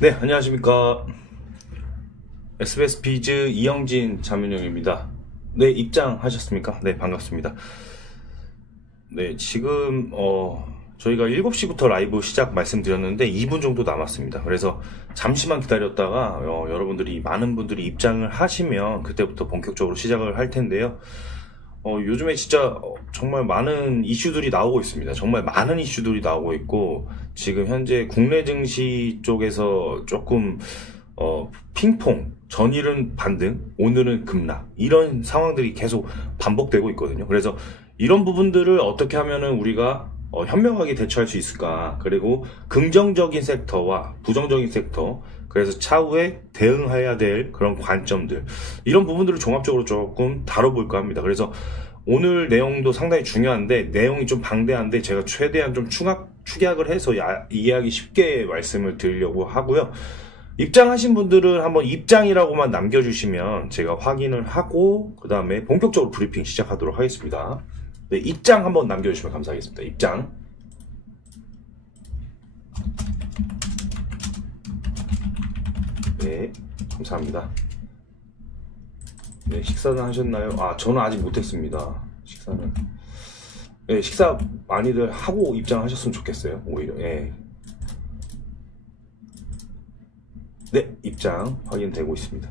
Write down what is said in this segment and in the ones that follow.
네, 안녕하십니까. SBS 비즈 이영진 자문형입니다. 네, 입장하셨습니까? 네, 반갑습니다. 네, 지금 저희가 7시부터 라이브 시작 말씀드렸는데 2분 정도 남았습니다. 그래서 잠시만 기다렸다가 여러분들이 많은 분들이 입장을 하시면 그때부터 본격적으로 시작을 할 텐데요. 요즘에 진짜 정말 많은 이슈들이 나오고 있습니다. 정말 많은 이슈들이 나오고 있고, 지금 현재 국내 증시 쪽에서 조금 핑퐁, 전일은 반등, 오늘은 급락, 이런 상황들이 계속 반복되고 있거든요. 그래서 이런 부분들을 어떻게 하면은 우리가 현명하게 대처할 수 있을까? 그리고 긍정적인 섹터와 부정적인 섹터, 그래서 차후에 대응해야 될 그런 관점들, 이런 부분들을 종합적으로 조금 다뤄볼까 합니다. 그래서 오늘 내용도 상당히 중요한데, 내용이 좀 방대한데 제가 최대한 좀 축약을 해서 이해하기 쉽게 말씀을 드리려고 하고요. 입장하신 분들은 한번 입장이라고만 남겨주시면 제가 확인을 하고 그 다음에 본격적으로 브리핑 시작하도록 하겠습니다. 네, 입장 한번 남겨주시면 감사하겠습니다. 입장. 네, 감사합니다. 네, 식사는 하셨나요? 저는 아직 못했습니다. 식사는. 네, 식사 많이들 하고 입장하셨으면 좋겠어요. 오히려. 예. 네, 입장 확인되고 있습니다.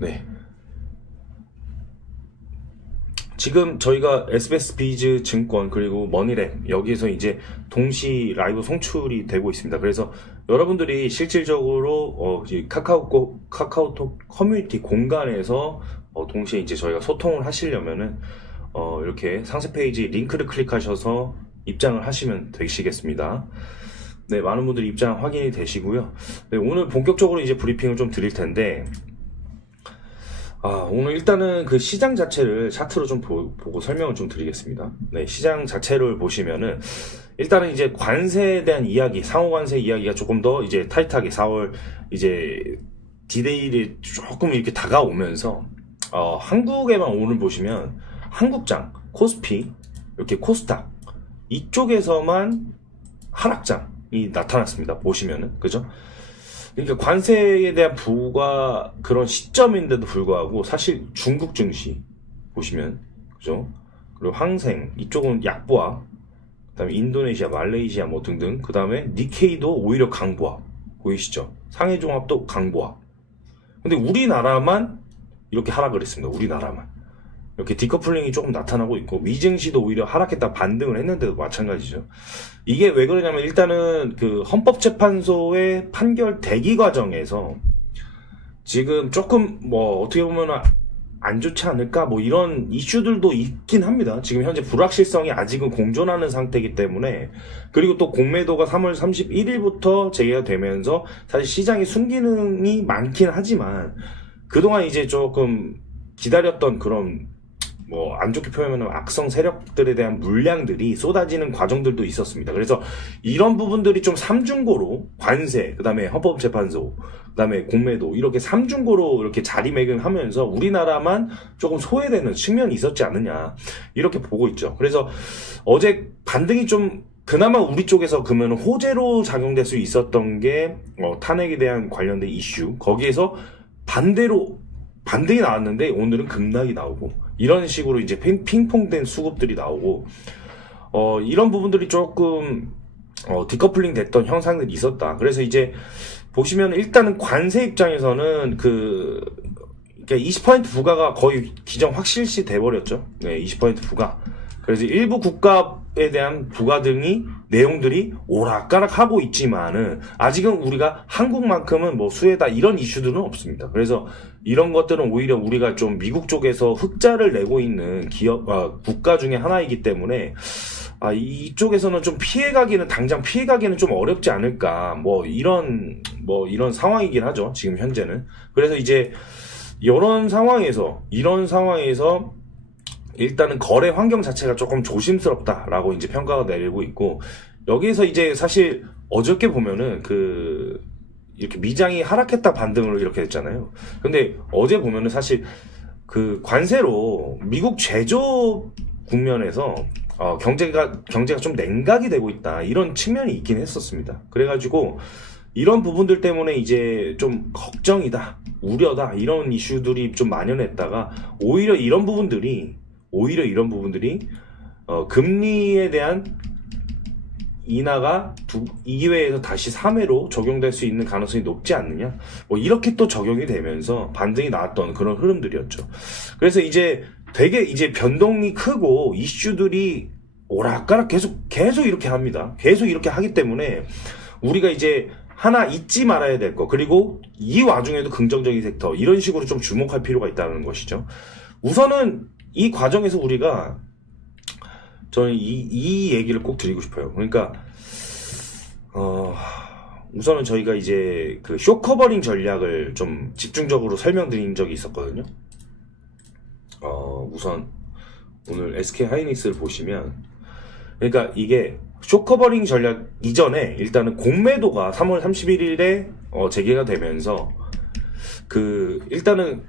네. 지금 저희가 SBS 비즈 증권 그리고 머니랩 여기에서 이제 동시 라이브 송출이 되고 있습니다. 그래서 여러분들이 실질적으로 카카오톡 커뮤니티 공간에서 동시에 이제 저희가 소통을 하시려면은 이렇게 상세 페이지 링크를 클릭하셔서 입장을 하시면 되시겠습니다. 네, 많은 분들이 입장 확인이 되시고요. 네, 오늘 본격적으로 이제 브리핑을 좀 드릴 텐데, 오늘 일단은 그 시장 자체를 차트로 좀 보고 설명을 좀 드리겠습니다. 네, 시장 자체를 보시면은, 일단은 이제 관세에 대한 이야기, 상호 관세 이야기가 조금 더 이제 타이트하게 4월 이제 디데이를 조금 이렇게 다가오면서, 한국에만 오늘 보시면, 한국장, 코스피, 이렇게 코스닥, 이쪽에서만 하락장이 나타났습니다. 보시면은, 그죠? 그러니까 관세에 대한 그런 시점인데도 불구하고 사실 중국 증시 보시면 그죠? 그리고 항생 이쪽은 약보합, 그다음에 인도네시아, 말레이시아 뭐 등등, 그다음에 니케이도 오히려 강보합 보이시죠? 상해종합도 강보합. 근데 우리나라만 이렇게 하락을 했습니다. 우리나라만. 이렇게 디커플링이 조금 나타나고 있고, 미증시도 오히려 하락했다 반등을 했는데도 마찬가지죠. 이게 왜 그러냐면, 일단은 그 헌법재판소의 판결 대기 과정에서 지금 조금 어떻게 보면 안 좋지 않을까 뭐 이런 이슈들도 있긴 합니다. 지금 현재 불확실성이 아직은 공존하는 상태이기 때문에, 그리고 또 공매도가 3월 31일부터 재개가 되면서 사실 시장의 순기능이 많긴 하지만, 그동안 이제 조금 기다렸던 그런 안 좋게 표현하면 악성 세력들에 대한 물량들이 쏟아지는 과정들도 있었습니다. 그래서 이런 부분들이 좀 삼중고로 관세, 그 다음에 헌법재판소, 그 다음에 공매도 이렇게 삼중고로 이렇게 자리매김하면서 우리나라만 조금 소외되는 측면이 있었지 않느냐 이렇게 보고 있죠. 그래서 어제 반등이 좀 그나마 우리 쪽에서 그러면 호재로 작용될 수 있었던 게 탄핵에 대한 관련된 이슈, 거기에서 반대로 반등이 나왔는데 오늘은 급락이 나오고, 이런 식으로 이제 핑퐁된 수급들이 나오고, 이런 부분들이 조금 디커플링 됐던 현상들이 있었다. 그래서 이제 보시면 일단은 관세 입장에서는 그러니까 20% 부과가 거의 기정 확실시 돼버렸죠. 네, 20% 부과. 그래서 일부 국가에 대한 부과 등이 내용들이 오락가락하고 있지만은 아직은 우리가 한국만큼은 수혜다 이런 이슈들은 없습니다. 그래서 이런 것들은 오히려 우리가 좀 미국 쪽에서 흑자를 내고 있는 국가 중에 하나이기 때문에 이쪽에서는 좀 당장 피해가기는 좀 어렵지 않을까 이런 상황이긴 하죠. 지금 현재는. 그래서 이제 이런 상황에서 일단은 거래 환경 자체가 조금 조심스럽다라고 이제 평가가 내리고 있고, 여기에서 이제 사실 어저께 보면은 이렇게 미장이 하락했다 반등으로 이렇게 됐잖아요. 근데 어제 보면은 사실 그 관세로 미국 제조 국면에서 경제가 좀 냉각이 되고 있다 이런 측면이 있긴 했었습니다. 그래가지고 이런 부분들 때문에 이제 좀 걱정이다, 우려다, 이런 이슈들이 좀 만연했다가 오히려 이런 부분들이 금리에 대한 인하가 2회에서 다시 3회로 적용될 수 있는 가능성이 높지 않느냐, 뭐 이렇게 또 적용이 되면서 반등이 나왔던 그런 흐름들이었죠. 그래서 이제 되게 이제 변동이 크고 이슈들이 오락가락 계속 이렇게 합니다. 계속 이렇게 하기 때문에 우리가 이제 하나 잊지 말아야 될 거, 그리고 이 와중에도 긍정적인 섹터, 이런 식으로 좀 주목할 필요가 있다는 것이죠. 우선은 이 과정에서 우리가, 저는 이 얘기를 꼭 드리고 싶어요. 그러니까 우선은 저희가 이제 그 쇼커버링 전략을 좀 집중적으로 설명드린 적이 있었거든요. 우선 오늘 SK 하이닉스를 보시면, 그러니까 이게 쇼커버링 전략 이전에 일단은 공매도가 3월 31일에 재개가 되면서 일단은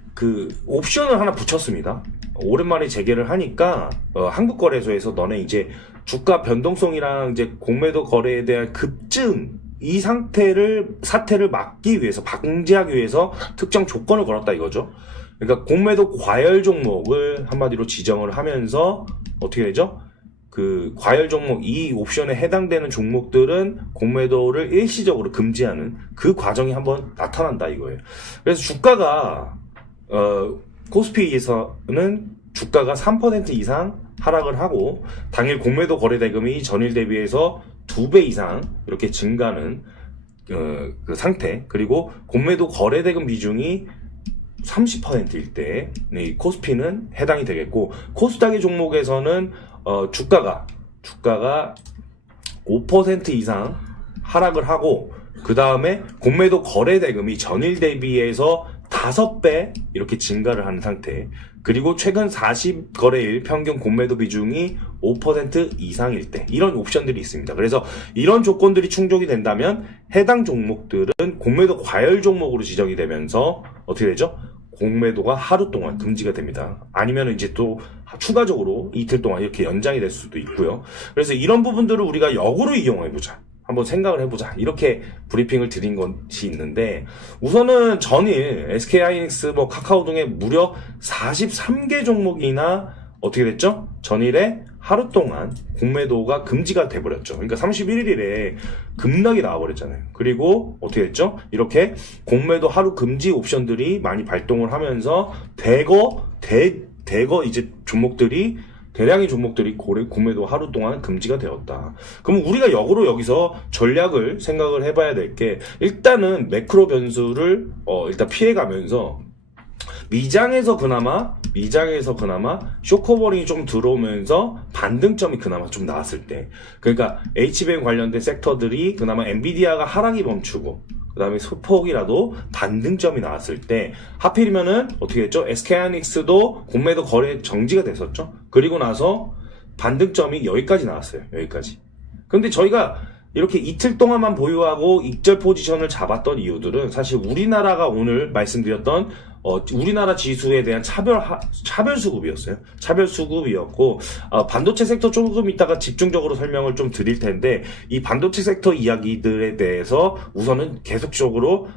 옵션을 하나 붙였습니다. 오랜만에 재개를 하니까 한국거래소에서 너네 이제 주가 변동성이랑 이제 공매도 거래에 대한 급증, 이 사태를 막기 위해서, 방지하기 위해서 특정 조건을 걸었다 이거죠. 그러니까 공매도 과열 종목을 한마디로 지정을 하면서 어떻게 되죠? 그 과열 종목, 이 옵션에 해당되는 종목들은 공매도를 일시적으로 금지하는 그 과정이 한번 나타난다 이거예요. 그래서 주가가 코스피에서는 주가가 3% 이상 하락을 하고 당일 공매도 거래 대금이 전일 대비해서 2배 이상 이렇게 증가하는 그 상태, 그리고 공매도 거래 대금 비중이 30%일 때 코스피는 해당이 되겠고, 코스닥의 종목에서는 주가가 5% 이상 하락을 하고, 그 다음에 공매도 거래 대금이 전일 대비해서 5배 이렇게 증가를 하는 상태, 그리고 최근 40거래일 평균 공매도 비중이 5% 이상일 때, 이런 옵션들이 있습니다. 그래서 이런 조건들이 충족이 된다면 해당 종목들은 공매도 과열 종목으로 지정이 되면서 어떻게 되죠? 공매도가 하루 동안 금지가 됩니다. 아니면 이제 또 추가적으로 이틀 동안 이렇게 연장이 될 수도 있고요. 그래서 이런 부분들을 우리가 역으로 이용해보자, 한번 생각을 해보자, 이렇게 브리핑을 드린 것이 있는데, 우선은 전일 SK하이닉스, 카카오 등의 무려 43개 종목이나 어떻게 됐죠? 전일에 하루 동안 공매도가 금지가 돼버렸죠. 그러니까 31일에 급락이 나와버렸잖아요. 그리고 어떻게 됐죠? 이렇게 공매도 하루 금지 옵션들이 많이 발동을 하면서 대거 이제 대량의 종목들이 공매도 하루 동안 금지가 되었다. 그럼 우리가 역으로 여기서 전략을 생각을 해봐야 될 게, 일단은 매크로 변수를 일단 피해가면서 미장에서 그나마 쇼커버링이 좀 들어오면서 반등점이 그나마 좀 나왔을 때, 그러니까 HBM 관련된 섹터들이 그나마 엔비디아가 하락이 멈추고 그 다음에 소폭이라도 반등점이 나왔을 때, 하필이면은 어떻게 됐죠? SK하이닉스도 공매도 거래 정지가 됐었죠. 그리고 나서 반등점이 여기까지 나왔어요. 여기까지. 근데 저희가 이렇게 이틀 동안만 보유하고 익절 포지션을 잡았던 이유들은 사실 우리나라가 오늘 말씀드렸던 우리나라 지수에 대한 차별 수급이었어요. 차별 수급이었고, 반도체 섹터 조금 이따가 집중적으로 설명을 좀 드릴 텐데, 이 반도체 섹터 이야기들에 대해서 우선은 계속적으로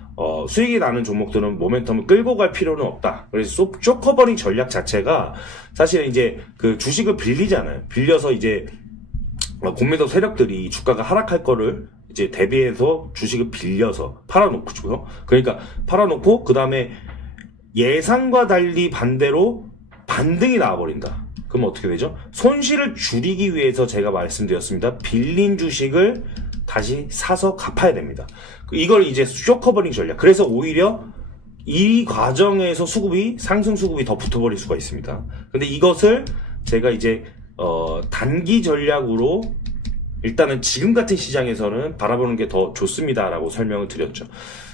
수익이 나는 종목들은 모멘텀을 끌고 갈 필요는 없다. 그래서 쇼커버링 전략 자체가 사실 이제 그 주식을 빌리잖아요. 빌려서 이제 공매도 세력들이 주가가 하락할 거를 이제 대비해서 주식을 빌려서 팔아놓고요. 그러니까 팔아놓고 그 다음에 예상과 달리 반대로 반등이 나와버린다. 그럼 어떻게 되죠? 손실을 줄이기 위해서 제가 말씀드렸습니다. 빌린 주식을 다시 사서 갚아야 됩니다. 이걸 이제 쇼커버링 전략. 그래서 오히려 이 과정에서 상승 수급이 더 붙어버릴 수가 있습니다. 근데 이것을 제가 이제 단기 전략으로 일단은 지금 같은 시장에서는 바라보는 게 더 좋습니다라고 설명을 드렸죠.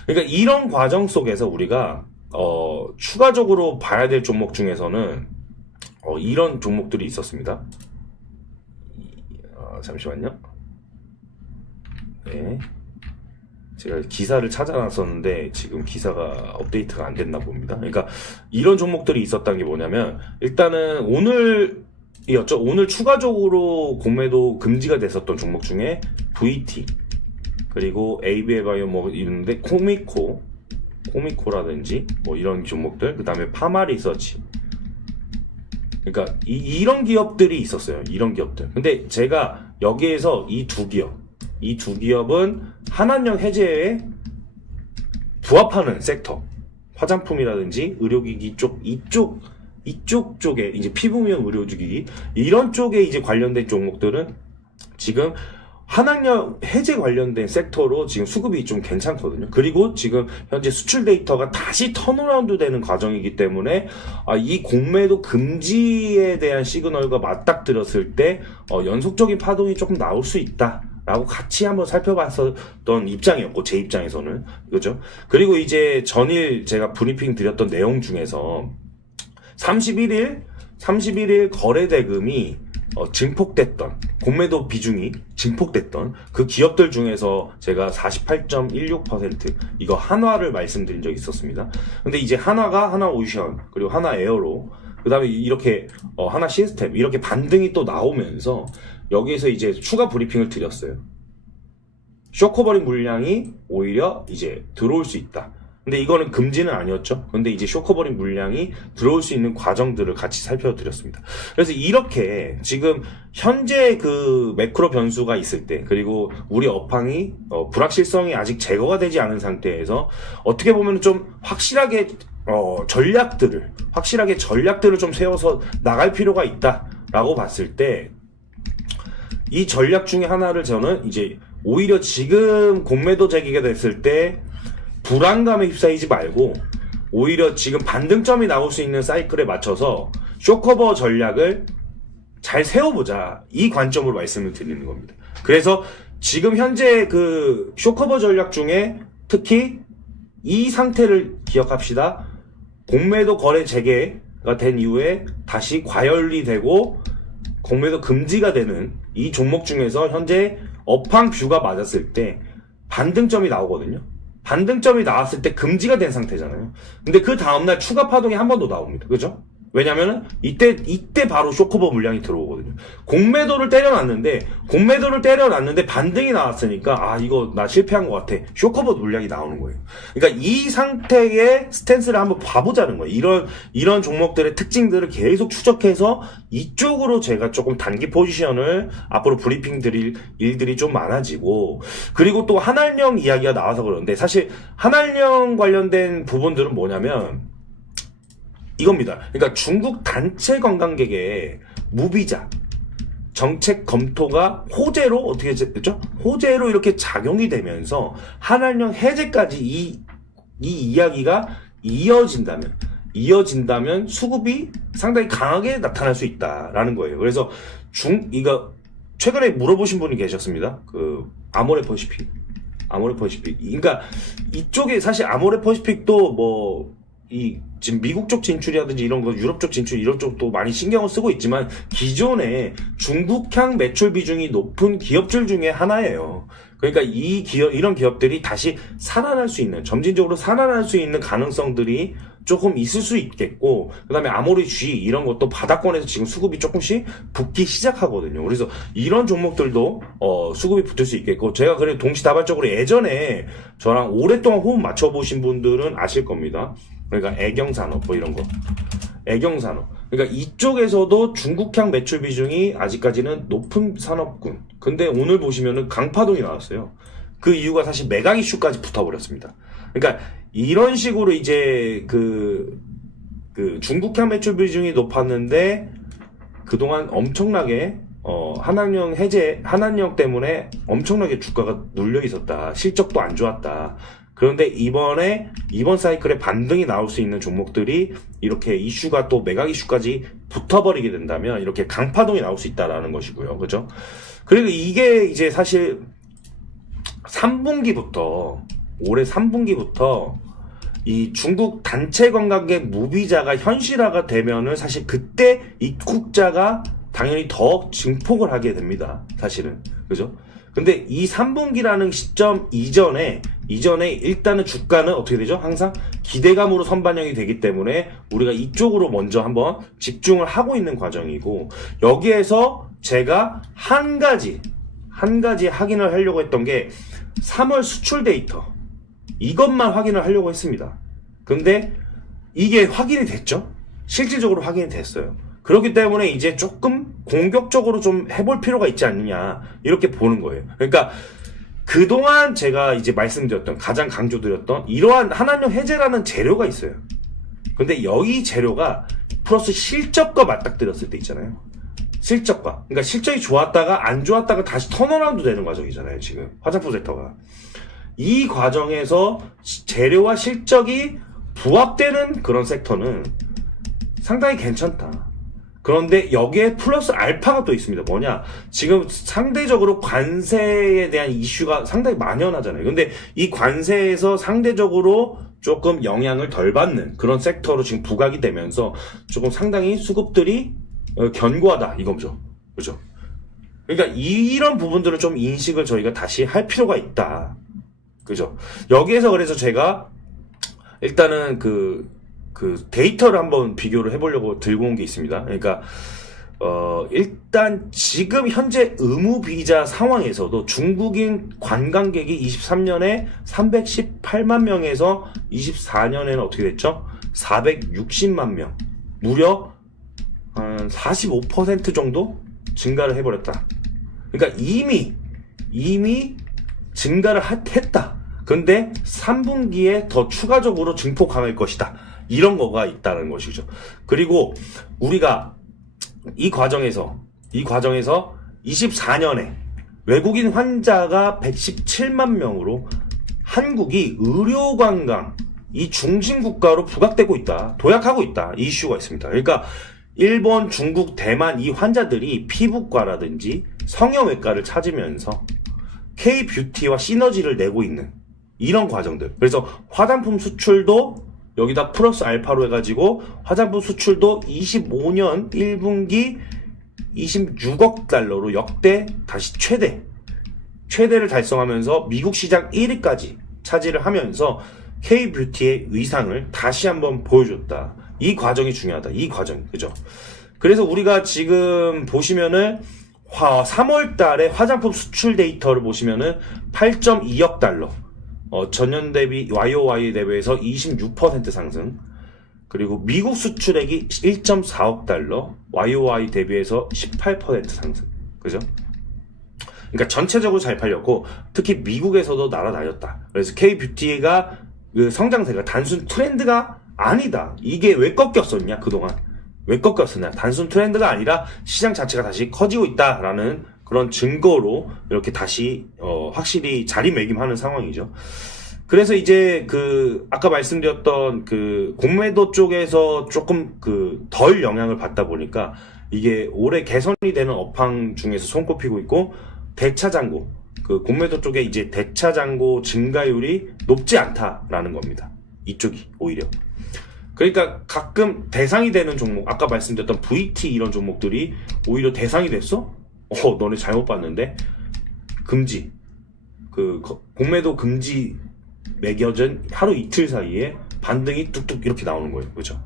그러니까 이런 과정 속에서 우리가 추가적으로 봐야 될 종목 중에서는 이런 종목들이 있었습니다. 잠시만요. 네. 제가 기사를 찾아놨었는데 지금 기사가 업데이트가 안 됐나 봅니다. 그러니까 이런 종목들이 있었던 게 뭐냐면, 일단은 오늘 추가적으로 공매도 금지가 됐었던 종목 중에 VT, 그리고 ABL 바이오 뭐 이런데 코미코라든지 뭐 이런 종목들, 그 다음에 파마 리서치. 그러니까 이런 기업들이 있었어요. 이런 기업들. 근데 제가 여기에서 이 두 기업은 한한령 해제에 부합하는 섹터, 화장품이라든지 의료기기 쪽, 이쪽 쪽에 이제 피부미용 의료기기 이런 쪽에 이제 관련된 종목들은 지금 한학령 해제 관련된 섹터로 지금 수급이 좀 괜찮거든요. 그리고 지금 현재 수출 데이터가 다시 턴어라운드 되는 과정이기 때문에 이 공매도 금지에 대한 시그널과 맞닥뜨렸을 때 연속적인 파동이 조금 나올 수 있다 라고 같이 한번 살펴봤었던 입장이었고, 제 입장에서는. 그죠? 그리고 이제 전일 제가 브리핑 드렸던 내용 중에서 31일 거래대금이 증폭됐던, 공매도 비중이 증폭됐던 그 기업들 중에서 제가 48.16% 이거 한화를 말씀드린 적이 있었습니다. 근데 이제 한화가 하나오션, 그리고 하나에어로, 그 다음에 이렇게 하나 시스템 이렇게 반등이 또 나오면서 여기에서 이제 추가 브리핑을 드렸어요. 쇼커버링 물량이 오히려 이제 들어올 수 있다. 근데 이거는 금지는 아니었죠. 근데 이제 쇼커버링 물량이 들어올 수 있는 과정들을 같이 살펴드렸습니다. 그래서 이렇게 지금 현재 그 매크로 변수가 있을 때, 그리고 우리 업황이 불확실성이 아직 제거가 되지 않은 상태에서 어떻게 보면 좀 확실하게 전략들을 좀 세워서 나갈 필요가 있다라고 봤을 때, 이 전략 중에 하나를 저는 이제 오히려 지금 공매도 제기가 됐을 때 불안감에 휩싸이지 말고 오히려 지금 반등점이 나올 수 있는 사이클에 맞춰서 쇼커버 전략을 잘 세워보자, 이 관점으로 말씀을 드리는 겁니다. 그래서 지금 현재 그 쇼커버 전략 중에 특히 이 상태를 기억합시다. 공매도 거래 재개가 된 이후에 다시 과열이 되고 공매도 금지가 되는 이 종목 중에서 현재 업황 뷰가 맞았을 때 반등점이 나오거든요. 반등점이 나왔을 때 금지가 된 상태잖아요. 근데 그 다음날 추가 파동이 한 번 더 나옵니다. 그죠? 왜냐면은 이때 바로 쇼커버 물량이 들어오거든요. 공매도를 때려놨는데 반등이 나왔으니까 이거 나 실패한 것 같아. 쇼커버 물량이 나오는 거예요. 그러니까 이 상태의 스탠스를 한번 봐보자는 거예요. 이런 종목들의 특징들을 계속 추적해서 이쪽으로 제가 조금 단기 포지션을 앞으로 브리핑 드릴 일들이 좀 많아지고, 그리고 또 한한령 이야기가 나와서 그러는데, 사실 한한령 관련된 부분들은 뭐냐면 이겁니다. 그러니까 중국 단체 관광객의 무비자 정책 검토가 호재로 어떻게 됐죠? 호재로 이렇게 작용이 되면서 한한령 해제까지 이 이야기가 이어진다면 수급이 상당히 강하게 나타날 수 있다라는 거예요. 그래서 이거 최근에 물어보신 분이 계셨습니다. 그 아모레퍼시픽. 그러니까 이쪽에 사실 아모레퍼시픽도 지금 미국 쪽 진출이라든지 이런 거, 유럽 쪽 진출 이런 쪽도 많이 신경을 쓰고 있지만 기존에 중국향 매출 비중이 높은 기업들 중에 하나예요. 그러니까 이런 기업들이 다시 점진적으로 살아날 수 있는 가능성들이 조금 있을 수 있겠고, 그 다음에 아모레 G 이런 것도 바닥권에서 지금 수급이 조금씩 붙기 시작하거든요. 그래서 이런 종목들도 수급이 붙을 수 있겠고, 제가 그래 동시다발적으로 예전에 저랑 오랫동안 호흡 맞춰보신 분들은 아실 겁니다. 그러니까 애경산업 이런 거. 애경산업. 그러니까 이쪽에서도 중국향 매출 비중이 아직까지는 높은 산업군. 근데 오늘 보시면은 강파동이 나왔어요. 그 이유가 사실 매각 이슈까지 붙어버렸습니다. 그러니까 이런 식으로 이제 그 중국향 매출 비중이 높았는데 그동안 엄청나게 한한령 때문에 엄청나게 주가가 눌려 있었다. 실적도 안 좋았다. 그런데 이번 사이클에 반등이 나올 수 있는 종목들이 이렇게 이슈가 또 매각 이슈까지 붙어버리게 된다면 이렇게 강파동이 나올 수 있다라는 것이고요. 그죠? 그리고 이게 이제 사실 올해 3분기부터 이 중국 단체 관광객 무비자가 현실화가 되면은 사실 그때 입국자가 당연히 더 증폭을 하게 됩니다. 사실은. 그죠? 근데 이 3분기라는 시점 이전에 일단은 주가는 어떻게 되죠? 항상 기대감으로 선반영이 되기 때문에 우리가 이쪽으로 먼저 한번 집중을 하고 있는 과정이고, 여기에서 제가 한 한 가지 확인을 하려고 했던 게 3월 수출 데이터. 이것만 확인을 하려고 했습니다. 근데 이게 확인이 됐죠? 실질적으로 확인이 됐어요. 그렇기 때문에 이제 조금 공격적으로 좀 해볼 필요가 있지 않느냐, 이렇게 보는 거예요. 그러니까 그동안 제가 이제 말씀드렸던, 가장 강조드렸던 이러한 한한령 해제라는 재료가 있어요. 근데 여기 재료가 플러스 실적과 맞닥뜨렸을 때 있잖아요. 실적과. 그러니까 실적이 좋았다가 안 좋았다가 다시 턴어라운드 되는 과정이잖아요, 지금. 화장품 섹터가. 이 과정에서 재료와 실적이 부합되는 그런 섹터는 상당히 괜찮다. 그런데 여기에 플러스 알파가 또 있습니다. 뭐냐? 지금 상대적으로 관세에 대한 이슈가 상당히 만연하잖아요. 근데 이 관세에서 상대적으로 조금 영향을 덜 받는 그런 섹터로 지금 부각이 되면서 조금 상당히 수급들이 견고하다, 이거죠. 그죠? 그러니까 이런 부분들을 좀 인식을 저희가 다시 할 필요가 있다. 그죠? 여기에서 그래서 제가 일단은 그 데이터를 한번 비교를 해보려고 들고 온 게 있습니다. 그러니까 일단 지금 현재 의무 비자 상황에서도 중국인 관광객이 23년에 318만 명에서 24년에는 어떻게 됐죠? 460만 명. 무려 한 45% 정도 증가를 해버렸다. 그러니까 이미 증가를 했다. 근데 3분기에 더 추가적으로 증폭 강할 것이다. 이런 거가 있다는 것이죠. 그리고 우리가 이 과정에서 24년에 외국인 환자가 117만 명으로 한국이 의료관광 이 중심국가로 부각되고 있다. 도약하고 있다. 이 이슈가 있습니다. 그러니까 일본, 중국, 대만 이 환자들이 피부과라든지 성형외과를 찾으면서 K-뷰티와 시너지를 내고 있는 이런 과정들. 그래서 화장품 수출도 여기다 플러스 알파로 해가지고 화장품 수출도 25년 1분기 26억 달러로 역대 다시 최대를 달성하면서 미국 시장 1위까지 차지를 하면서 K-뷰티의 위상을 다시 한번 보여줬다. 이 과정이 중요하다. 이 과정. 그죠? 그래서 우리가 지금 보시면은 3월 달에 화장품 수출 데이터를 보시면은 8.2억 달러. 전년 대비 YOY 대비해서 26% 상승. 그리고 미국 수출액이 1.4억 달러. YOY 대비해서 18% 상승. 그죠? 그러니까 전체적으로 잘 팔렸고 특히 미국에서도 날아다녔다. 그래서 K-뷰티가 그 성장세가 단순 트렌드가 아니다. 이게 왜 꺾였었냐, 그동안. 왜 꺾였었냐. 단순 트렌드가 아니라 시장 자체가 다시 커지고 있다라는 그런 증거로 이렇게 다시, 확실히 자리매김하는 상황이죠. 그래서 이제 아까 말씀드렸던 공매도 쪽에서 조금 덜 영향을 받다 보니까 이게 올해 개선이 되는 업황 중에서 손꼽히고 있고, 대차장고, 공매도 쪽에 이제 대차장고 증가율이 높지 않다라는 겁니다. 이쪽이 오히려. 그러니까 가끔 대상이 되는 종목, 아까 말씀드렸던 VT 이런 종목들이 오히려 대상이 됐어? 너네 잘못 봤는데? 금지. 공매도 금지 매겨진 하루 이틀 사이에 반등이 뚝뚝 이렇게 나오는 거예요. 그죠?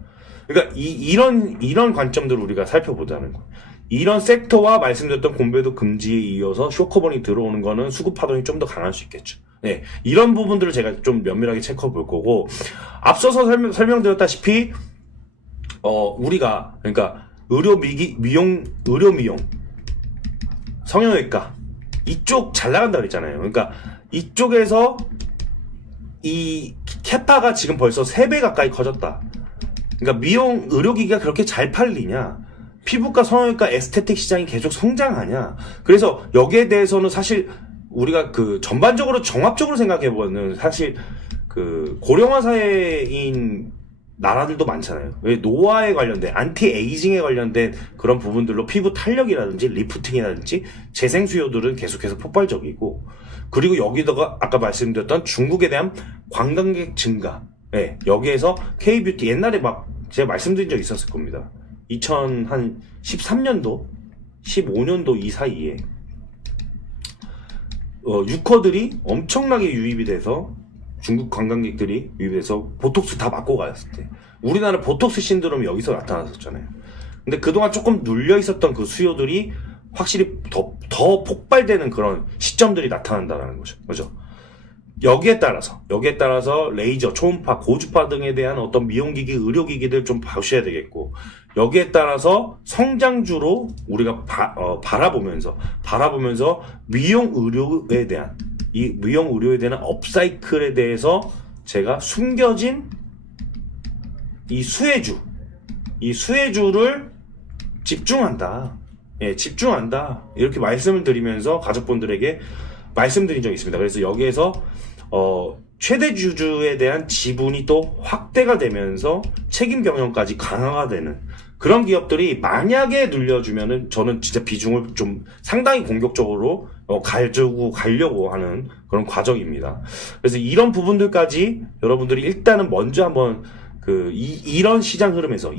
그러니까 이런 관점들을 우리가 살펴보자는 거예요. 이런 섹터와 말씀드렸던 공매도 금지에 이어서 쇼커본이 들어오는 거는 수급 파동이 좀 더 강할 수 있겠죠. 네, 이런 부분들을 제가 좀 면밀하게 체크해 볼 거고, 앞서서 설명드렸다시피 우리가 그러니까 의료 미용, 성형외과 이쪽 잘 나간다 그랬잖아요. 그러니까 이쪽에서 이 캐파가 지금 벌써 3배 가까이 커졌다. 그러니까 미용 의료기기가 그렇게 잘 팔리냐? 피부과, 성형외과, 에스테틱 시장이 계속 성장하냐? 그래서 여기에 대해서는 사실 우리가 전반적으로 종합적으로 생각해보면 사실 고령화 사회인 나라들도 많잖아요. 왜 노화에 관련된, 안티에이징에 관련된 그런 부분들로 피부 탄력이라든지 리프팅이라든지 재생 수요들은 계속해서 폭발적이고, 그리고 여기다가 아까 말씀드렸던 중국에 대한 관광객 증가. 네, 여기에서 K-뷰티 옛날에 막 제가 말씀드린 적 있었을 겁니다. 2013년도, 15년도 이 사이에 유커들이 엄청나게 유입이 돼서 중국 관광객들이 유입돼서 보톡스 다 맞고 갔을 때 우리나라 보톡스 신드롬이 여기서 나타났었잖아요. 근데 그동안 조금 눌려 있었던 그 수요들이 확실히 더 폭발되는 그런 시점들이 나타난다는 거죠. 그죠? 여기에 따라서 레이저, 초음파, 고주파 등에 대한 어떤 미용기기, 의료기기들 좀 보셔야 되겠고, 여기에 따라서 성장주로 우리가 바라보면서 미용 의료에 대한 업사이클에 대해서 제가 숨겨진 이 수혜주를 집중한다. 예, 집중한다. 이렇게 말씀을 드리면서 가족분들에게 말씀드린 적이 있습니다. 그래서 여기에서 최대 주주에 대한 지분이 또 확대가 되면서 책임 경영까지 강화가 되는 그런 기업들이 만약에 늘려주면은 저는 진짜 비중을 좀 상당히 공격적으로 가지고 가려고 하는 그런 과정입니다. 그래서 이런 부분들까지 여러분들이 일단은 먼저 한번 이런 시장 흐름에서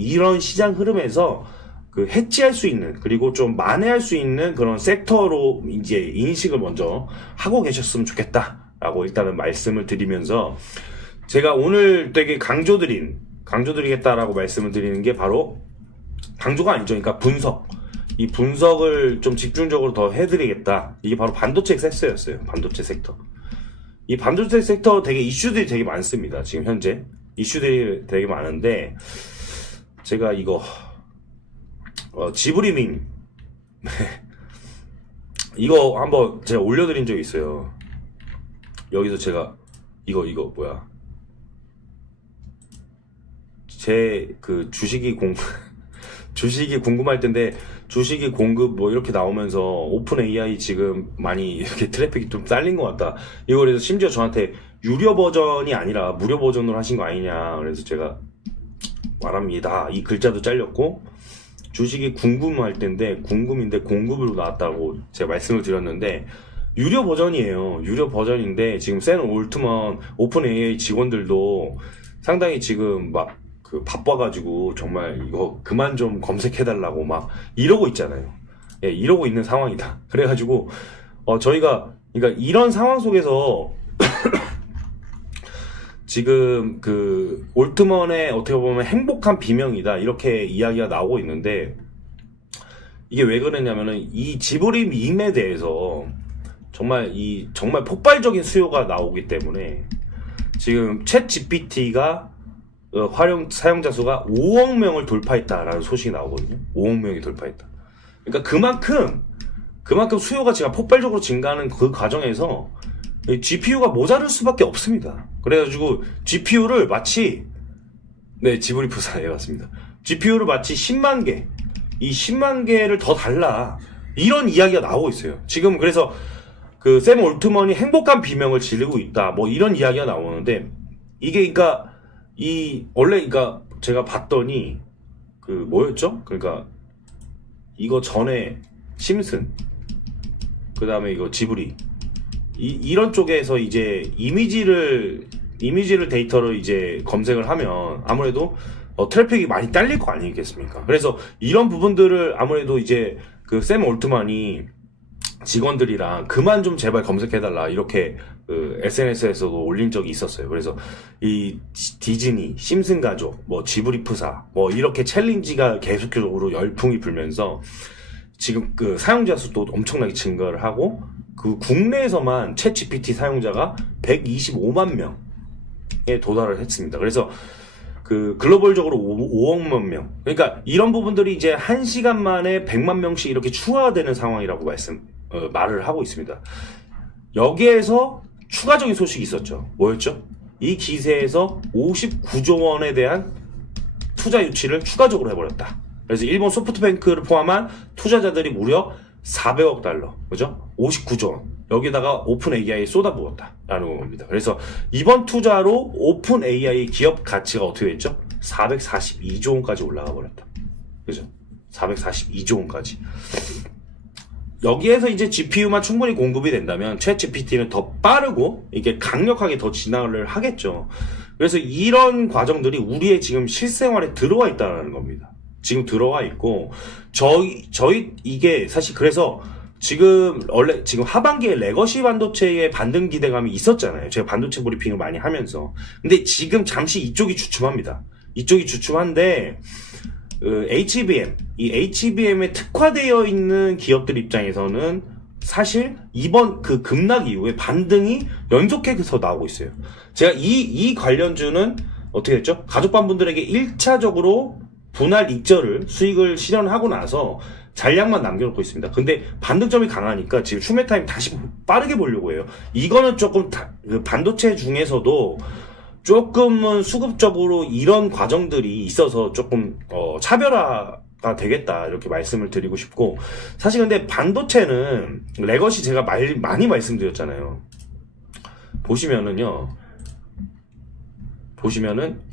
해치할 수 있는, 그리고 좀 만회할 수 있는 그런 섹터로 이제 인식을 먼저 하고 계셨으면 좋겠다라고 일단은 말씀을 드리면서, 제가 오늘 되게 강조드리겠다라고 말씀을 드리는 게 바로 강조가 아니죠. 그러니까 이 분석을 좀 집중적으로 더 해드리겠다. 이게 바로 반도체 섹터였어요. 반도체 섹터. 이 반도체 섹터 되게 이슈들이 되게 많습니다. 지금 현재 이슈들이 되게 많은데, 제가 이거 지브리밍 이거 한번 제가 올려드린 적이 있어요. 여기서 제가 이거 뭐야, 제 주식이 궁금할 텐데, 주식이 공급 뭐 이렇게 나오면서 오픈 AI 지금 많이 이렇게 트래픽이 좀 딸린 것 같다. 이거 그래서 심지어 저한테 유료 버전이 아니라 무료 버전으로 하신 거 아니냐. 그래서 제가 말합니다. 이 글자도 잘렸고, 주식이 궁금할 텐데 궁금인데 공급으로 나왔다고 제가 말씀을 드렸는데, 유료 버전이에요. 유료 버전인데 지금 샘 올트먼 오픈 AI 직원들도 상당히 지금 막 바빠가지고 정말 이거 그만 좀 검색해달라고 막 이러고 있잖아요. 예, 이러고 있는 상황이다. 그래가지고 저희가 그러니까 이런 상황 속에서 지금 올트먼의 어떻게 보면 행복한 비명이다, 이렇게 이야기가 나오고 있는데, 이게 왜 그러냐면은 이 지브리 밈에 대해서 정말 폭발적인 수요가 나오기 때문에 지금 챗 GPT가 사용자 수가 5억 명을 돌파했다라는 소식이 나오거든요. 5억 명이 돌파했다. 그러니까 그만큼 수요가 제가 폭발적으로 증가하는 그 과정에서 GPU가 모자랄 수밖에 없습니다. 그래가지고 GPU를 마치 지브리 푸사에 맞습니다. GPU를 마치 10만 개, 이 10만 개를 더 달라, 이런 이야기가 나오고 있어요. 지금 그래서 샘 올트먼이 행복한 비명을 지르고 있다, 뭐 이런 이야기가 나오는데, 이게 원래 제가 봤더니 뭐였죠? 그러니까 이거 전에 심슨, 그 다음에 이거 지브리, 이런 쪽에서 이제 이미지를 데이터로 이제 검색을 하면 아무래도 트래픽이 많이 딸릴 거 아니겠습니까? 그래서 이런 부분들을 아무래도 이제 샘 올트만이 직원들이랑 그만 좀 제발 검색해달라, 이렇게 SNS에서도 올린 적이 있었어요. 그래서 이 디즈니, 심슨 가족, 뭐 지브리 푸사, 뭐 이렇게 챌린지가 계속적으로 열풍이 불면서 지금 사용자 수도 엄청나게 증가를 하고, 국내에서만 챗 GPT 사용자가 125만 명에 도달을 했습니다. 그래서 글로벌적으로 5억만 명. 그러니까 이런 부분들이 이제 1시간 만에 100만 명씩 이렇게 추가가 되는 상황이라고 말을 하고 있습니다. 여기에서 추가적인 소식이 있었죠. 뭐였죠? 이 기세에서 59조 원에 대한 투자 유치를 추가적으로 해버렸다. 그래서 일본 소프트뱅크를 포함한 투자자들이 무려 400억 달러, 그죠? 59조 원. 여기다가 오픈 AI에 쏟아부었다라는 겁니다. 그래서 이번 투자로 오픈 AI 기업 가치가 어떻게 됐죠? 442조 원까지 올라가 버렸다. 그죠? 442조 원까지. 여기에서 이제 GPU만 충분히 공급이 된다면 챗 GPT는 더 빠르고 이게 강력하게 더 진화를 하겠죠. 그래서 이런 과정들이 우리의 지금 실생활에 들어와 있다는 겁니다. 지금 들어와 있고, 이게 사실 그래서 지금 하반기에 레거시 반도체의 반등 기대감이 있었잖아요. 제가 반도체 브리핑을 많이 하면서. 근데 지금 잠시 이쪽이 주춤합니다. 이쪽이 주춤한데, HBM, 이 HBM에 특화되어 있는 기업들 입장에서는 사실 이번 그 급락 이후에 반등이 연속해서 나오고 있어요. 제가 이 관련주는 어떻게 했죠? 가족반분들에게 1차적으로 분할 익절을 수익을 실현하고 나서 잔량만 남겨놓고 있습니다. 근데 반등점이 강하니까 지금 추매타임 다시 빠르게 보려고 해요. 이거는 조금 그 반도체 중에서도 조금은 수급적으로 이런 과정들이 있어서 조금 차별화가 되겠다 이렇게 말씀을 드리고 싶고, 사실 근데 반도체는 레거시 제가 많이 말씀드렸잖아요. 보시면은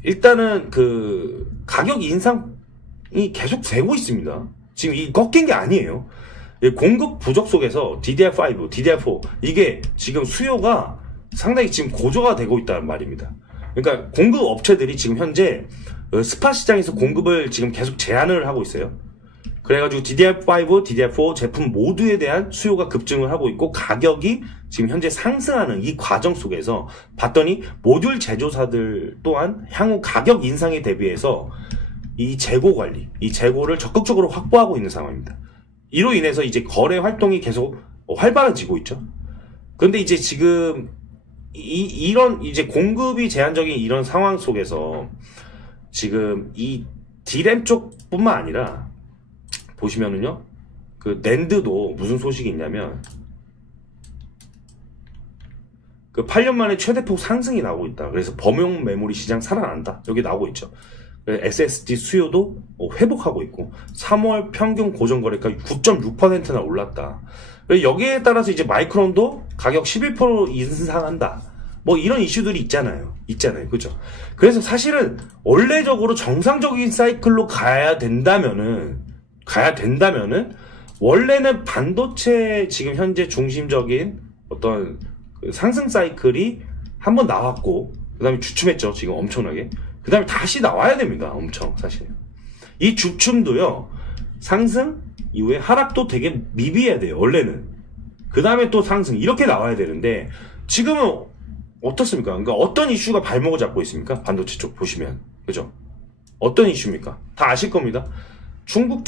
일단은 그 가격 인상이 계속 되고 있습니다. 지금 이 꺾인 게 아니에요. 공급 부족 속에서 DDR5, DDR4 이게 지금 수요가 상당히 지금 고조가 되고 있다는 말입니다. 그러니까 공급 업체들이 지금 현재 스팟 시장에서 공급을 지금 계속 제한을 하고 있어요. 그래가지고 DDR5, DDR4 제품 모두에 대한 수요가 급증을 하고 있고, 가격이 지금 현재 상승하는 이 과정 속에서 봤더니 모듈 제조사들 또한 향후 가격 인상에 대비해서 이 재고 관리, 이 재고를 적극적으로 확보하고 있는 상황입니다. 이로 인해서 이제 거래 활동이 계속 활발해지고 있죠. 그런데 이제 지금 이런 이제 공급이 제한적인 이런 상황 속에서 지금 이 D램 쪽뿐만 아니라 보시면은요, 그 낸드도 무슨 소식이 있냐면 그 8년 만에 최대폭 상승이 나오고 있다. 그래서 범용 메모리 시장 살아난다. 여기 나오고 있죠. SSD 수요도 회복하고 있고 3월 평균 고정 거래가 9.6%나 올랐다. 여기에 따라서 이제 마이크론도 가격 11% 인상한다. 뭐 이런 이슈들이 있잖아요. 그죠? 그래서 사실은 원래적으로 정상적인 사이클로 가야 된다면은 원래는 반도체 지금 현재 중심적인 어떤 그 상승 사이클이 한번 나왔고, 그 다음에 주춤했죠. 지금 엄청나게. 그 다음에 다시 나와야 됩니다. 엄청 사실. 이 주춤도요, 상승 이후에 하락도 되게 미비해야 돼요. 원래는. 그 다음에 또 상승 이렇게 나와야 되는데 지금은 어떻습니까? 그러니까 어떤 이슈가 발목을 잡고 있습니까? 반도체 쪽 보시면. 그죠? 어떤 이슈입니까? 다 아실 겁니다. 중국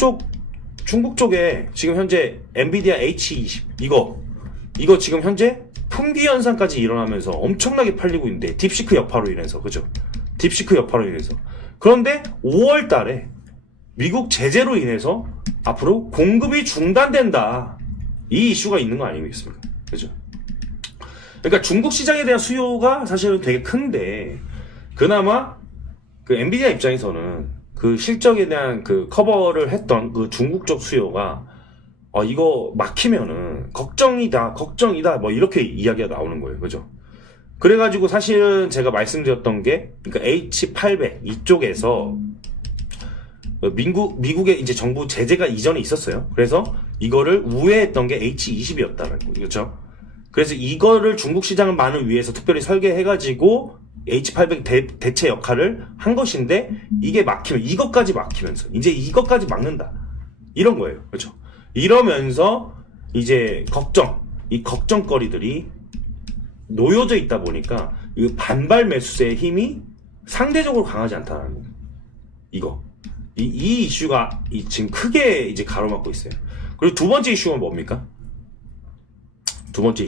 쪽에 지금 현재 엔비디아 H20 이거 지금 현재 품귀 현상까지 일어나면서 엄청나게 팔리고 있는데, 딥시크 여파로 인해서. 그죠? 딥시크 여파로 인해서. 그런데 5월 달에 미국 제재로 인해서 앞으로 공급이 중단된다. 이 이슈가 있는 거 아니겠습니까? 그죠? 그러니까 중국 시장에 대한 수요가 사실은 되게 큰데, 그나마 그 엔비디아 입장에서는 그 실적에 대한 그 커버를 했던 그 중국 쪽 수요가 이거 막히면은 걱정이다 뭐 이렇게 이야기가 나오는 거예요. 그죠? 그래가지고 사실은 제가 말씀드렸던 게, 그러니까 H800 이쪽에서 미국의 이제 정부 제재가 이전에 있었어요. 그래서 이거를 우회했던 게 H20이었다라고. 그렇죠? 그래서 이거를 중국 시장만을 위해서 특별히 설계해가지고 H800 대체 역할을 한 것인데, 이게 막히면, 이것까지 막히면서 이제 이것까지 막는다, 이런 거예요. 그렇죠? 이러면서 이제 이 걱정거리들이 놓여져 있다 보니까 이 반발 매수세의 힘이 상대적으로 강하지 않다는 거예요. 이 이슈가 지금 크게 이제 가로막고 있어요. 그리고 두 번째 이슈가 뭡니까? 두 번째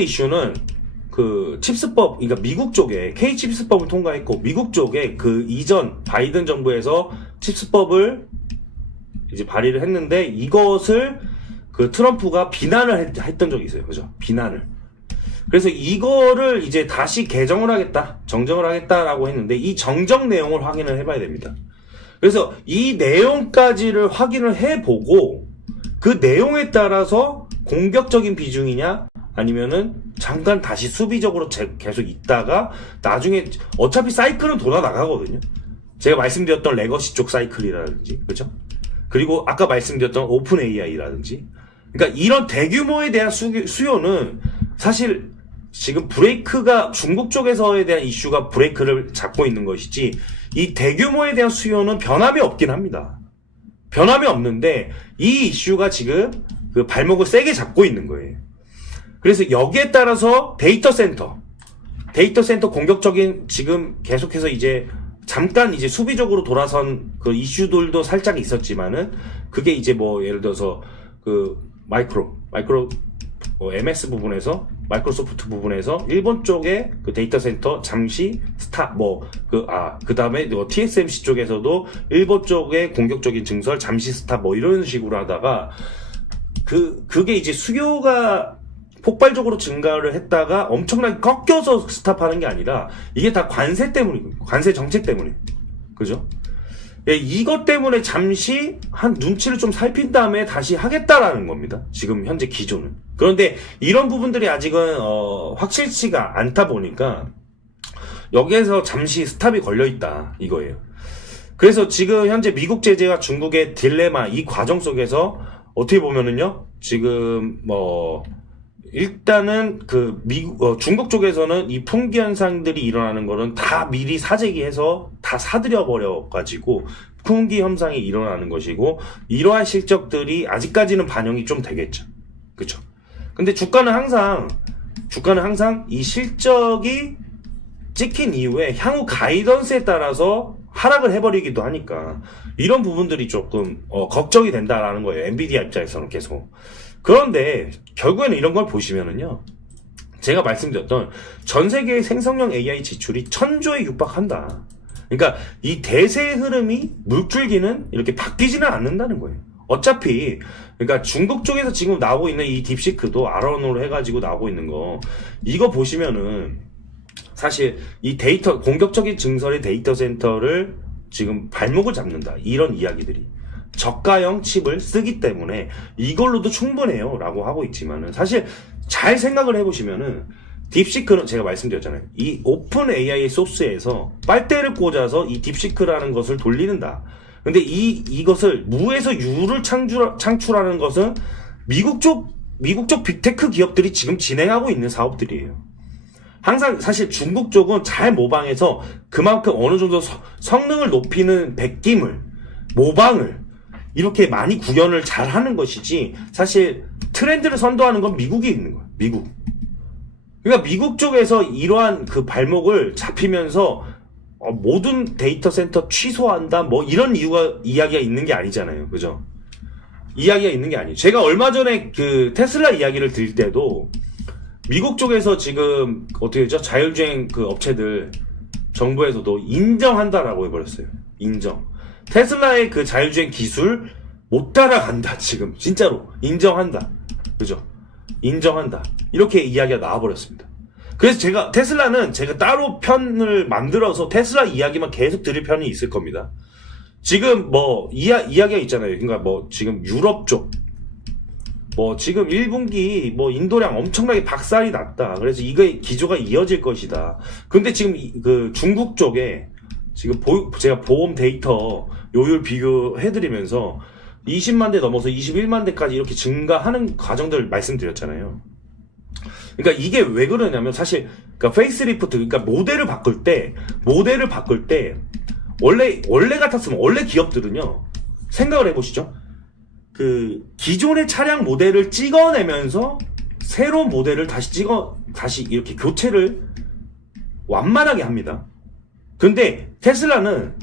이슈는 그 칩스법, 그러니까 미국 쪽에 K 칩스법을 통과했고, 미국 쪽에 그 이전 바이든 정부에서 칩스법을 이제 발의를 했는데, 이것을 그 트럼프가 비난을 했던 적이 있어요. 그죠? 비난을. 그래서 이거를 이제 다시 정정을 하겠다라고 했는데, 이 정정 내용을 확인을 해봐야 됩니다. 그래서 이 내용까지를 확인을 해보고, 그 내용에 따라서 공격적인 비중이냐, 아니면은 잠깐 다시 수비적으로 계속 있다가 나중에 어차피 사이클은 돌아 나가거든요. 제가 말씀드렸던 레거시 쪽 사이클이라든지, 그렇죠? 그리고 아까 말씀드렸던 오픈 AI라든지, 그러니까 이런 대규모에 대한 수요는 사실 지금 브레이크가 중국 쪽에서에 대한 이슈가 브레이크를 잡고 있는 것이지, 이 대규모에 대한 수요는 변함이 없긴 합니다. 변함이 없는데 이 이슈가 지금 그 발목을 세게 잡고 있는 거예요. 그래서 여기에 따라서 데이터 센터 공격적인 지금 계속해서 이제 잠깐 이제 수비적으로 돌아선 그 이슈들도 살짝 있었지만은 그게 이제 뭐 예를 들어서 그 마이크로 MS 부분에서 마이크로소프트 부분에서 일본 쪽에 그 데이터 센터 잠시 그 다음에 TSMC 쪽에서도 일본 쪽의 공격적인 증설 잠시 스탑 뭐 이런 식으로 하다가 그게 이제 수요가 폭발적으로 증가를 했다가 엄청나게 꺾여서 스탑하는 게 아니라 이게 다 관세 때문이고 관세 정책 때문에 그죠? 예, 이것 때문에 잠시 한 눈치를 좀 살핀 다음에 다시 하겠다라는 겁니다. 지금 현재 기조는. 그런데 이런 부분들이 아직은 확실치가 않다 보니까 여기에서 잠시 스탑이 걸려있다 이거예요. 그래서 지금 현재 미국 제재와 중국의 딜레마 이 과정 속에서 어떻게 보면은요 지금 일단은 중국 쪽에서는 이 풍기 현상들이 일어나는 거는 다 미리 사재기해서 다 사들여 버려 가지고 풍기 현상이 일어나는 것이고 이러한 실적들이 아직까지는 반영이 좀 되겠죠. 그렇죠? 근데 주가는 항상 이 실적이 찍힌 이후에 향후 가이던스에 따라서 하락을 해버리기도 하니까 이런 부분들이 조금 걱정이 된다라는 거예요. 엔비디아 입장에서는 계속. 그런데 결국에는 이런 걸 보시면은요 제가 말씀드렸던 전 세계의 생성형 AI 지출이 1000조에 육박한다. 그러니까 이 대세의 흐름이 물줄기는 이렇게 바뀌지는 않는다는 거예요. 어차피 그러니까 중국 쪽에서 지금 나오고 있는 이 딥시크도 아론으로 해가지고 나오고 있는 거 이거 보시면은 사실 이 공격적인 증설의 데이터 센터를 지금 발목을 잡는다 이런 이야기들이 저가형 칩을 쓰기 때문에 이걸로도 충분해요 라고 하고 있지만은 사실 잘 생각을 해보시면은 딥시크는 제가 말씀드렸잖아요. 이 오픈 AI 소스에서 빨대를 꽂아서 이 딥시크라는 것을 돌리는다. 근데 이것을 무에서 유를 창출하는 것은 미국 쪽 빅테크 기업들이 지금 진행하고 있는 사업들이에요. 항상 사실 중국 쪽은 잘 모방해서 그만큼 어느 정도 성능을 높이는 모방을 이렇게 많이 구현을 잘 하는 것이지 사실 트렌드를 선도하는 건 미국이 있는 거예요. 그러니까 미국 쪽에서 이러한 그 발목을 잡히면서 모든 데이터 센터 취소한다 뭐 이런 이야기가 있는 게 아니잖아요. 그죠? 이야기가 있는 게 아니에요. 제가 얼마 전에 그 테슬라 이야기를 드릴 때도 미국 쪽에서 지금 어떻게 되죠? 자율주행 그 업체들 정부에서도 인정한다라고 해버렸어요. 인정. 테슬라의 그 자율주행 기술 못 따라간다 지금 진짜로 인정한다. 그죠? 인정한다. 이렇게 이야기가 나와버렸습니다. 그래서 테슬라는 제가 따로 편을 만들어서 테슬라 이야기만 계속 드릴 편이 있을 겁니다. 지금 이야기가 있잖아요. 그러니까 지금 유럽 쪽 지금 1분기 인도량 엄청나게 박살이 났다. 그래서 이거의 기조가 이어질 것이다. 근데 지금 그 중국 쪽에 지금 제가 보험 데이터 요율 비교해드리면서 20만 대 넘어서 21만 대까지 이렇게 증가하는 과정들을 말씀드렸잖아요. 그러니까 이게 왜 그러냐면 사실 그러니까 페이스리프트 그러니까 모델을 바꿀 때 원래 같았으면 원래 기업들은요 생각을 해보시죠. 그 기존의 차량 모델을 찍어내면서 새로운 모델을 다시 이렇게 교체를 완만하게 합니다. 근데 테슬라는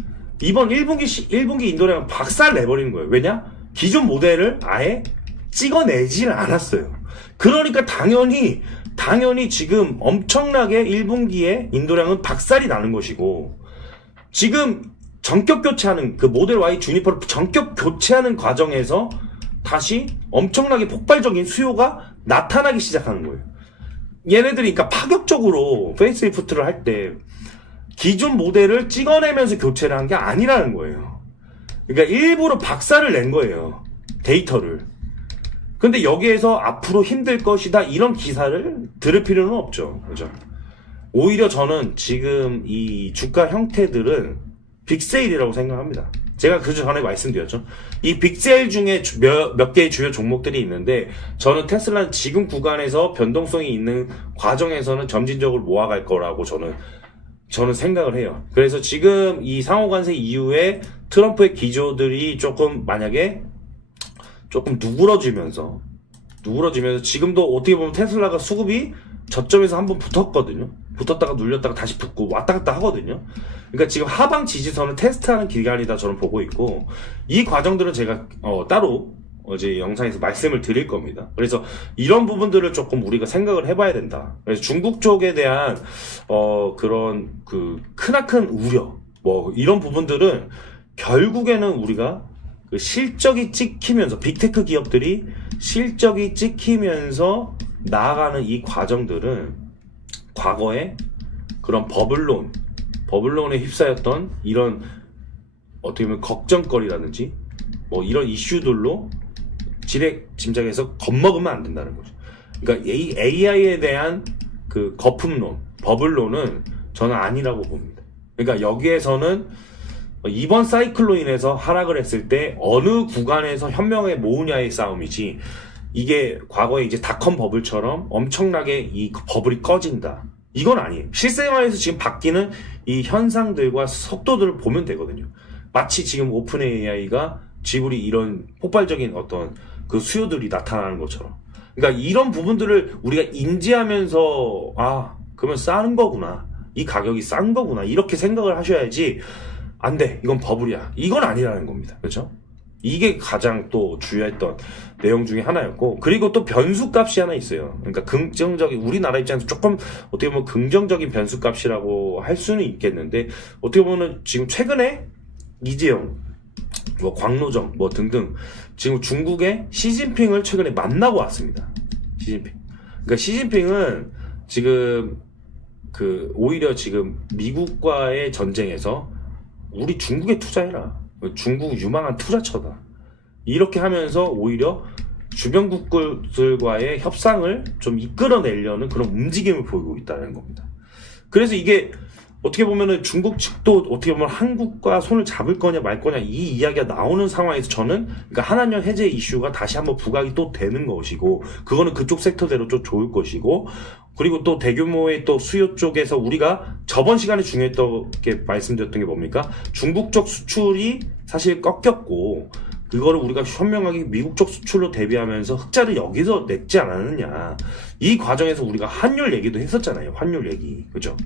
이번 1분기 인도량 박살 내버리는 거예요. 왜냐? 기존 모델을 아예 찍어내지는 않았어요. 그러니까 당연히 지금 엄청나게 1분기에 인도량은 박살이 나는 것이고 지금 전격 교체하는 그 모델 Y 주니퍼를 전격 교체하는 과정에서 다시 엄청나게 폭발적인 수요가 나타나기 시작하는 거예요. 얘네들이 그러니까 파격적으로 페이스리프트를 할 때 기존 모델을 찍어내면서 교체를 한 게 아니라는 거예요. 그러니까 일부러 박살을 낸 거예요. 데이터를. 근데 여기에서 앞으로 힘들 것이다 이런 기사를 들을 필요는 없죠. 그죠? 오히려 저는 지금 이 주가 형태들은 빅세일이라고 생각합니다. 제가 그 전에 말씀드렸죠. 이 빅세일 중에 몇 개의 주요 종목들이 있는데 저는 테슬라는 지금 구간에서 변동성이 있는 과정에서는 점진적으로 모아갈 거라고 저는 생각을 해요. 그래서 지금 이 상호관세 이후에 트럼프의 기조들이 만약에 조금 누그러지면서 지금도 어떻게 보면 테슬라가 수급이 저점에서 한번 붙었거든요. 붙었다가 눌렸다가 다시 붙고 왔다 갔다 하거든요. 그러니까 지금 하방 지지선을 테스트하는 기간이다 저는 보고 있고, 이 과정들은 제가 따로 어제 영상에서 말씀을 드릴 겁니다. 그래서 이런 부분들을 조금 우리가 생각을 해봐야 된다. 그래서 중국 쪽에 대한 그런 그 크나큰 우려, 뭐 이런 부분들은 결국에는 우리가 그 실적이 찍히면서 빅테크 기업들이 실적이 찍히면서 나아가는 이 과정들은 과거에 그런 버블론에 휩싸였던 이런 어떻게 보면 걱정거리라든지 뭐 이런 이슈들로 지레 짐작해서 겁먹으면 안 된다는 거죠. 그러니까 AI에 대한 그 거품론, 버블론은 저는 아니라고 봅니다. 그러니까 여기에서는 이번 사이클로 인해서 하락을 했을 때 어느 구간에서 현명하게 모으냐의 싸움이지, 이게 과거에 이제 닷컴 버블처럼 엄청나게 이 버블이 꺼진다, 이건 아니에요. 실생활에서 지금 바뀌는 이 현상들과 속도들을 보면 되거든요. 마치 지금 오픈 AI가 지불이 이런 폭발적인 어떤 그 수요들이 나타나는 것처럼. 그러니까 이런 부분들을 우리가 인지하면서 그러면 싼 거구나, 이 가격이 싼 거구나, 이렇게 생각을 하셔야지, 안 돼, 이건 버블이야, 이건 아니라는 겁니다. 그렇죠? 이게 가장 또 주요했던 내용 중에 하나였고, 그리고 또 변수값이 하나 있어요. 그러니까 긍정적인, 우리나라 입장에서 조금 어떻게 보면 긍정적인 변수값이라고 할 수는 있겠는데, 어떻게 보면 지금 최근에 이재용, 뭐 광로정 뭐 등등 지금 중국의 시진핑을 최근에 만나고 왔습니다. 시진핑. 그러니까 시진핑은 지금 그 오히려 지금 미국과의 전쟁에서 우리 중국에 투자해라, 중국 유망한 투자처다, 이렇게 하면서 오히려 주변국들과의 협상을 좀 이끌어내려는 그런 움직임을 보이고 있다는 겁니다. 그래서 이게 어떻게 보면은 중국 측도 어떻게 보면 한국과 손을 잡을 거냐 말 거냐 이 이야기가 나오는 상황에서 저는 그러니까 한한령 해제 이슈가 다시 한번 부각이 또 되는 것이고, 그거는 그쪽 섹터대로 좀 좋을 것이고, 그리고 또 대규모의 또 수요 쪽에서 우리가 저번 시간에 중요했던 게 말씀드렸던 게 뭡니까? 중국 쪽 수출이 사실 꺾였고, 그거를 우리가 현명하게 미국 쪽 수출로 대비하면서 흑자를 여기서 냈지 않았느냐, 이 과정에서 우리가 환율 얘기도 했었잖아요. 환율 얘기, 그죠?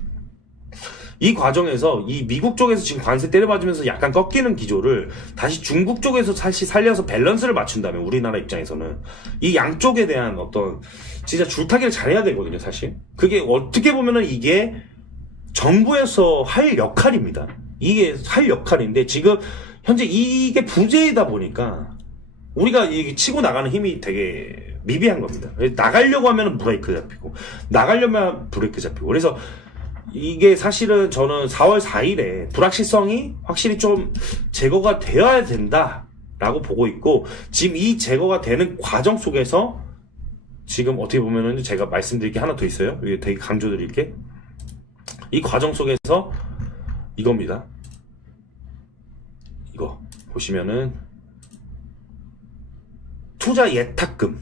이 과정에서 이 미국 쪽에서 지금 관세 때려맞으면서 약간 꺾이는 기조를 다시 중국 쪽에서 다시 살려서 밸런스를 맞춘다면, 우리나라 입장에서는 이 양쪽에 대한 어떤 진짜 줄타기를 잘해야 되거든요. 사실 그게 어떻게 보면은 이게 정부에서 할 역할입니다. 이게 할 역할인데, 지금 현재 이게 부재이다 보니까 우리가 이게 치고 나가는 힘이 되게 미비한 겁니다. 나가려고 하면 브레이크 잡히고, 나가려면 브레이크 잡히고. 그래서 이게 사실은 저는 4월 4일에 불확실성이 확실히 좀 제거가 되어야 된다라고 보고 있고, 지금 이 제거가 되는 과정 속에서 지금 어떻게 보면은 제가 말씀드릴 게 하나 더 있어요. 이게 되게 강조드릴 게, 이 과정 속에서 이겁니다. 이거 보시면은 투자 예탁금,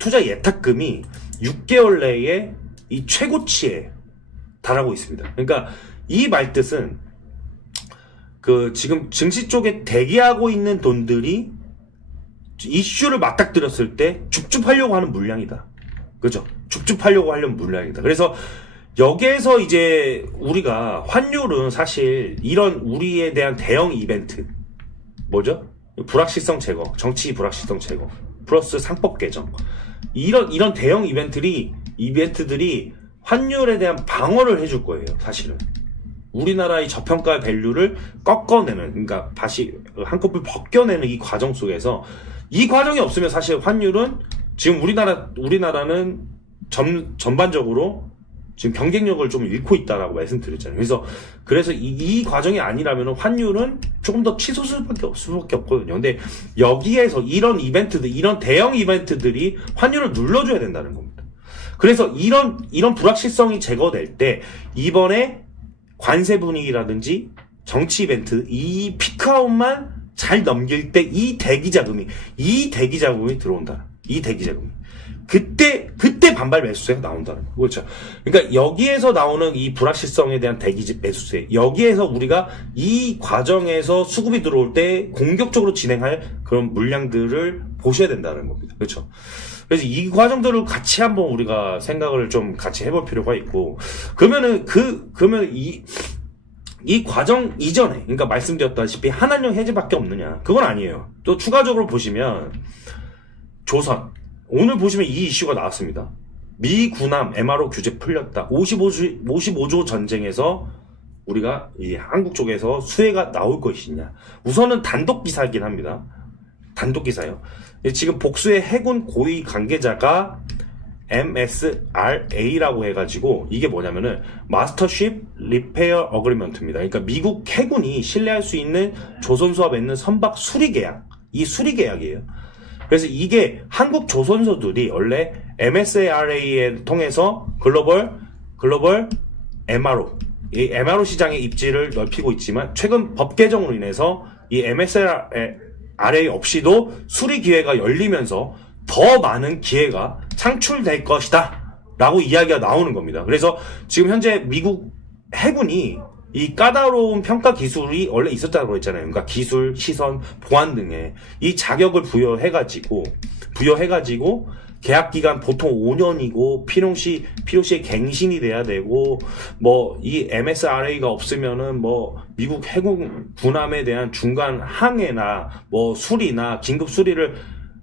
투자 예탁금이 6개월 내에 이 최고치에 달하고 있습니다. 그러니까 이 말뜻은 그 지금 증시 쪽에 대기하고 있는 돈들이 이슈를 맞닥뜨렸을 때 줍줍하려고 하는 물량이다. 그죠? 줍줍하려고 하려는 물량이다. 그래서 여기에서 이제 우리가 환율은 사실 이런 우리에 대한 대형 이벤트, 뭐죠? 불확실성 제거, 정치 불확실성 제거, 플러스 상법 개정, 이런 대형 이벤트들이 환율에 대한 방어를 해줄 거예요. 사실은 우리나라의 저평가 밸류를 꺾어내는, 그러니까 다시 한꺼풀 벗겨내는 이 과정 속에서, 이 과정이 없으면 사실 환율은 지금 우리나라는 전반적으로 지금 경쟁력을 좀 잃고 있다라고 말씀드렸잖아요. 그래서 이 과정이 아니라면 환율은 조금 더 치솟을 수밖에 없거든요. 근데 여기에서 이런 이벤트들, 이런 대형 이벤트들이 환율을 눌러줘야 된다는 겁니다. 그래서 이런 불확실성이 제거될 때, 이번에 관세 분위기라든지 정치 이벤트, 이 피크아웃만 잘 넘길 때 이 대기 자금이 들어온다. 이 대기 자금이. 그때 반발 매수세가 나온다는 거. 그렇죠. 그러니까 여기에서 나오는 이 불확실성에 대한 대기 매수세, 여기에서 우리가 이 과정에서 수급이 들어올 때 공격적으로 진행할 그런 물량들을 보셔야 된다는 겁니다. 그렇죠. 그래서 이 과정들을 같이 한번 우리가 생각을 좀 같이 해볼 필요가 있고, 그러면 이 과정 이전에, 그러니까 말씀드렸다시피 한한령 해제밖에 없느냐? 그건 아니에요. 또 추가적으로 보시면, 조선. 오늘 보시면 이 이슈가 나왔습니다. 미 군함 MRO 규제 풀렸다. 55조 전쟁에서 우리가 이 한국 쪽에서 수혜가 나올 것이냐. 우선은 단독 기사이긴 합니다. 단독 기사요. 지금 복수의 해군 고위 관계자가 MSRA라고 해가지고 이게 뭐냐면은 마스터쉽 리페어 어그리먼트입니다. 그러니까 미국 해군이 신뢰할 수 있는 조선소와 맺는 선박 수리 계약, 이 수리 계약이에요. 그래서 이게 한국 조선소들이 원래 MSRA에 통해서 글로벌 MRO, 이 MRO 시장의 입지를 넓히고 있지만 최근 법 개정으로 인해서 이 MSRA 없이도 수리 기회가 열리면서 더 많은 기회가 창출될 것이다 라고 이야기가 나오는 겁니다. 그래서 지금 현재 미국 해군이 이 까다로운 평가 기술이 원래 있었다고 했잖아요. 그러니까 기술, 시선, 보안 등의 이 자격을 부여해가지고 계약 기간 보통 5년이고 필요시 갱신이 돼야 되고 뭐 이 MSRA가 없으면은 뭐 미국 해군 군함에 대한 중간 항해나 뭐 수리나 긴급 수리를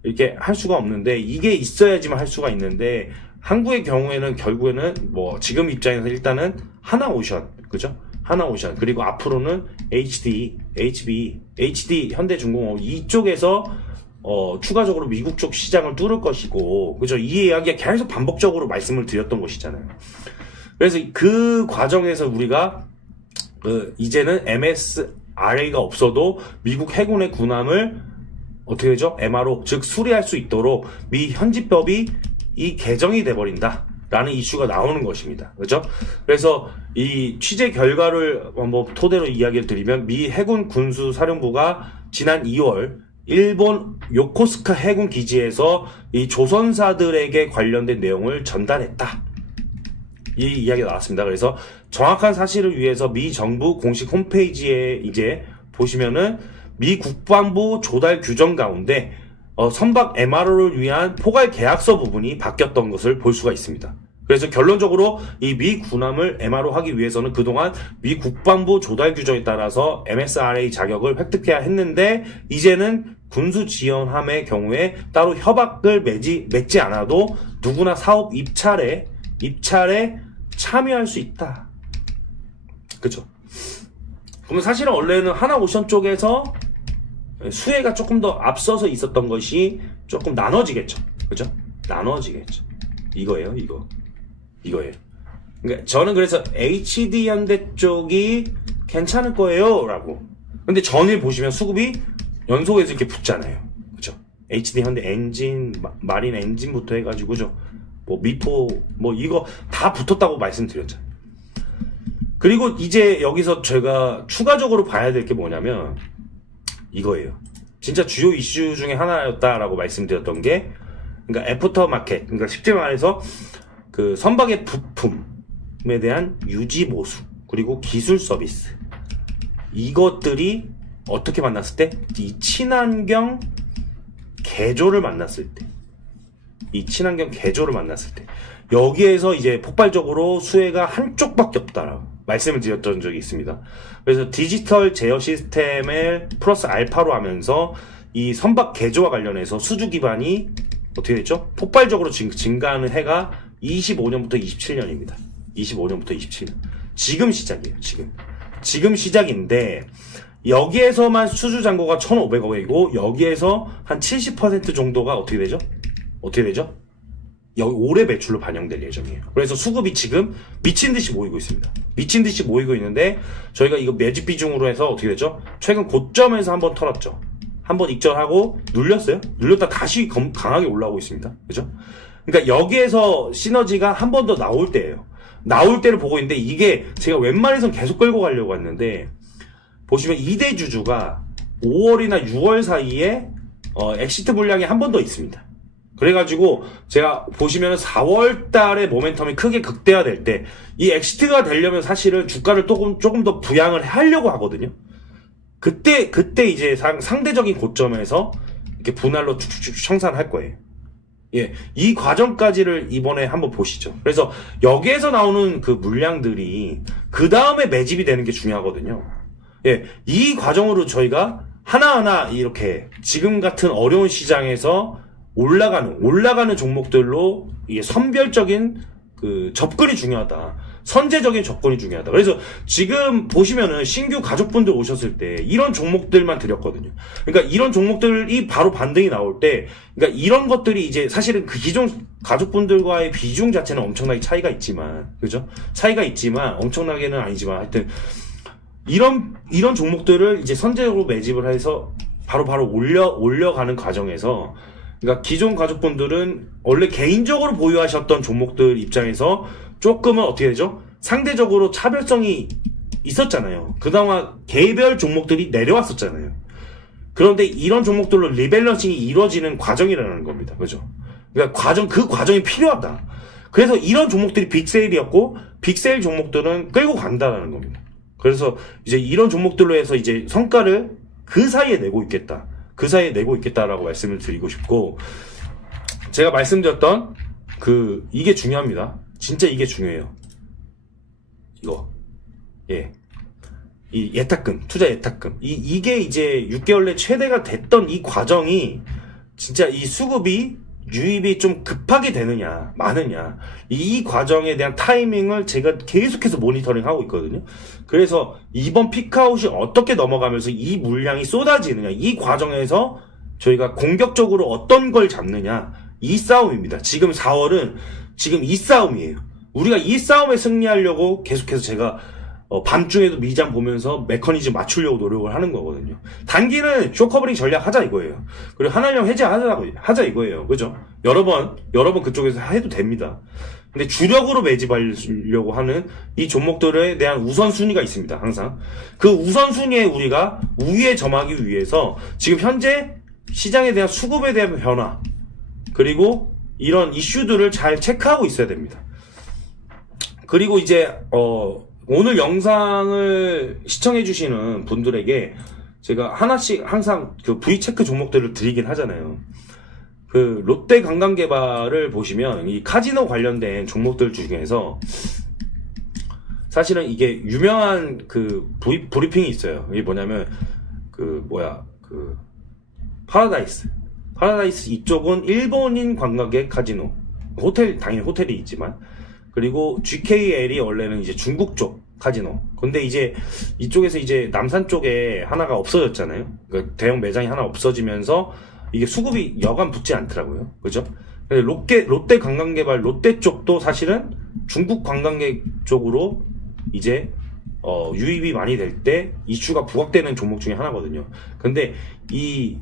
이렇게 할 수가 없는데 이게 있어야지만 할 수가 있는데 한국의 경우에는 결국에는 뭐 지금 입장에서 일단은 하나오션, 그죠? 하나오션, 그리고 앞으로는 HD, 현대중공업 이쪽에서 추가적으로 미국 쪽 시장을 뚫을 것이고, 그죠? 이 이야기가 계속 반복적으로 말씀을 드렸던 것이잖아요. 그래서 그 과정에서 우리가 이제는 MSRA가 없어도 미국 해군의 군함을 어떻게 되죠? MRO, 즉 수리할 수 있도록 미 현지법이 이 개정이 돼버린다 라는 이슈가 나오는 것입니다. 그렇죠? 그래서 이 취재 결과를 한번 토대로 이야기를 드리면 미 해군 군수사령부가 지난 2월 일본 요코스카 해군 기지에서 이 조선사들에게 관련된 내용을 전달했다. 이 이야기가 나왔습니다. 그래서 정확한 사실을 위해서 미 정부 공식 홈페이지에 이제 보시면은 미 국방부 조달 규정 가운데 선박 MRO를 위한 포괄 계약서 부분이 바뀌었던 것을 볼 수가 있습니다. 그래서 결론적으로 이 미 군함을 MRO 하기 위해서는 그동안 미 국방부 조달 규정에 따라서 MSRA 자격을 획득해야 했는데 이제는 군수 지원함의 경우에 따로 협약을 맺지 않아도 누구나 사업 입찰에 참여할 수 있다. 그렇죠? 그러면 사실은 원래는 하나오션 쪽에서 수혜가 조금 더 앞서서 있었던 것이 조금 나눠지겠죠. 그죠? 나눠지겠죠. 이거예요. 그러니까 저는 그래서 HD 현대 쪽이 괜찮을 거예요. 라고. 근데 전일 보시면 수급이 연속해서 이렇게 붙잖아요. 그죠? HD 현대 엔진, 마린 엔진부터 해가지고, 그죠? 뭐 미포, 뭐 이거 다 붙었다고 말씀드렸잖아요. 그리고 이제 여기서 제가 추가적으로 봐야 될 게 뭐냐면, 이거예요. 진짜 주요 이슈 중에 하나였다라고 말씀드렸던 게, 그러니까 애프터 마켓, 그러니까 쉽게 말해서 그 선박의 부품에 대한 유지 보수, 그리고 기술 서비스. 이것들이 어떻게 만났을 때? 이 친환경 개조를 만났을 때. 여기에서 이제 폭발적으로 수혜가 한쪽밖에 없다라고 말씀을 드렸던 적이 있습니다. 그래서 디지털 제어 시스템을 플러스 알파로 하면서 이 선박 개조와 관련해서 수주 기반이 어떻게 됐죠? 폭발적으로 증가하는 해가 25년부터 27년입니다. 25년부터 27년. 지금 시작이에요. 지금 시작인데 여기에서만 수주 잔고가 1,500억이고 여기에서 한 70% 정도가 어떻게 되죠? 여기 올해 매출로 반영될 예정이에요. 그래서 수급이 지금 미친 듯이 모이고 있습니다. 미친 듯이 모이고 있는데 저희가 이거 매집 비중으로 해서 어떻게 되죠? 최근 고점에서 한번 털었죠. 한번 익절하고 눌렸어요. 눌렸다 다시 강하게 올라오고 있습니다. 그죠? 그러니까 여기에서 시너지가 한 번 더 나올 때예요. 나올 때를 보고 있는데 이게 제가 웬만해선 계속 끌고 가려고 했는데 보시면 2대 주주가 5월이나 6월 사이에 엑시트 물량이 한 번 더 있습니다. 그래가지고 제가 보시면 4월 달에 모멘텀이 크게 극대화될 때 이 엑시트가 되려면 사실은 주가를 조금 더 부양을 하려고 하거든요. 그때 이제 상대적인 고점에서 이렇게 분할로 축축축 청산할 거예요. 예, 이 과정까지를 이번에 한번 보시죠. 그래서 여기에서 나오는 그 물량들이 그 다음에 매집이 되는 게 중요하거든요. 예, 이 과정으로 저희가 하나하나 이렇게 지금 같은 어려운 시장에서 올라가는 종목들로 이게 선별적인 그 접근이 중요하다. 선제적인 접근이 중요하다. 그래서 지금 보시면은 신규 가족분들 오셨을 때 이런 종목들만 드렸거든요. 그러니까 이런 종목들이 바로 반등이 나올 때, 그러니까 이런 것들이 이제 사실은 그 기존 가족분들과의 비중 자체는 엄청나게 차이가 있지만, 그죠? 차이가 있지만 엄청나게는 아니지만 하여튼 이런 종목들을 이제 선제적으로 매집을 해서 바로 올려가는 과정에서, 그러니까 기존 가족분들은 원래 개인적으로 보유하셨던 종목들 입장에서 조금은 어떻게 되죠? 상대적으로 차별성이 있었잖아요. 그동안 개별 종목들이 내려왔었잖아요. 그런데 이런 종목들로 리밸런싱이 이루어지는 과정이라는 겁니다. 그죠? 그러니까 그 과정이 필요하다. 그래서 이런 종목들이 빅세일이었고, 빅세일 종목들은 끌고 간다는 겁니다. 그래서 이제 이런 종목들로 해서 이제 성과를 그 사이에 내고 있겠다. 그 사이에 내고 있겠다라고 말씀을 드리고 싶고, 제가 말씀드렸던 이게 중요합니다. 진짜 이게 중요해요. 이거. 예. 이 예탁금, 투자 예탁금. 이게 이제 6개월 내 최대가 됐던 이 과정이 진짜 이 수급이 유입이 좀 급하게 되느냐, 많으냐. 이 과정에 대한 타이밍을 제가 계속해서 모니터링 하고 있거든요. 그래서 이번 피크아웃이 어떻게 넘어가면서 이 물량이 쏟아지느냐, 이 과정에서 저희가 공격적으로 어떤 걸 잡느냐, 이 싸움입니다. 지금 4월은 지금 이 싸움이에요. 우리가 이 싸움에 승리하려고 계속해서 제가 밤중에도 미장 보면서 메커니즘 맞추려고 노력을 하는 거거든요. 단기는 쇼커버링 전략 하자 이거예요. 그리고 한한령 해제 하자 이거예요. 그죠? 여러 번 그쪽에서 해도 됩니다. 근데 주력으로 매집하려고 하는 이 종목들에 대한 우선순위가 있습니다. 항상. 그 우선순위에 우리가 우위에 점하기 위해서 지금 현재 시장에 대한 수급에 대한 변화, 그리고 이런 이슈들을 잘 체크하고 있어야 됩니다. 그리고 이제 오늘 영상을 시청해주시는 분들에게 제가 하나씩 항상 그 V체크 종목들을 드리긴 하잖아요. 그 롯데 관광개발을 보시면 이 카지노 관련된 종목들 중에서 사실은 이게 유명한 그 브리핑이 있어요. 이게 뭐냐면 파라다이스 이쪽은 일본인 관광객 카지노, 당연히 호텔이 있지만, 그리고 GKL이 원래는 이제 중국 쪽 카지노. 근데 이제 이쪽에서 이제 남산 쪽에 하나가 없어졌잖아요. 그러니까 대형 매장이 하나 없어지면서 이게 수급이 여간 붙지 않더라고요. 그죠? 롯데 관광개발 롯데 쪽도 사실은 중국 관광객 쪽으로 이제 유입이 많이 될 때 이슈가 부각되는 종목 중에 하나거든요. 근데 이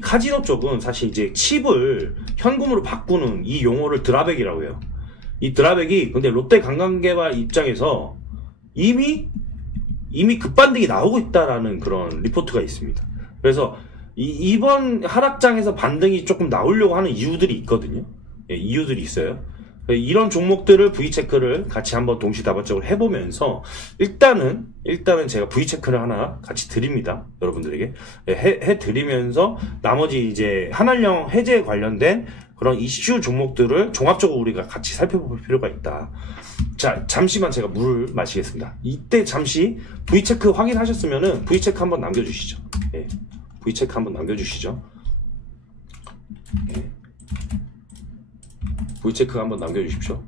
카지노 쪽은 사실 이제 칩을 현금으로 바꾸는 이 용어를 드라백이라고 해요. 이 드라백이 근데 롯데 관광개발 입장에서 이미 급반등이 나오고 있다라는 그런 리포트가 있습니다. 그래서 이번 하락장에서 반등이 조금 나오려고 하는 이유들이 있거든요. 예, 이유들이 있어요. 이런 종목들을 V체크를 같이 한번 동시다발적으로 해보면서 일단은 제가 V체크를 하나 같이 드립니다. 여러분들에게. 해드리면서 나머지 이제 한한령 해제 관련된 그런 이슈 종목들을 종합적으로 우리가 같이 살펴볼 필요가 있다. 자, 잠시만 제가 물을 마시겠습니다. 이때 잠시 V체크 확인하셨으면은 V체크 한번 남겨주시죠. 예, V체크 한번 남겨주시죠. 예. V체크 한번 남겨주십시오.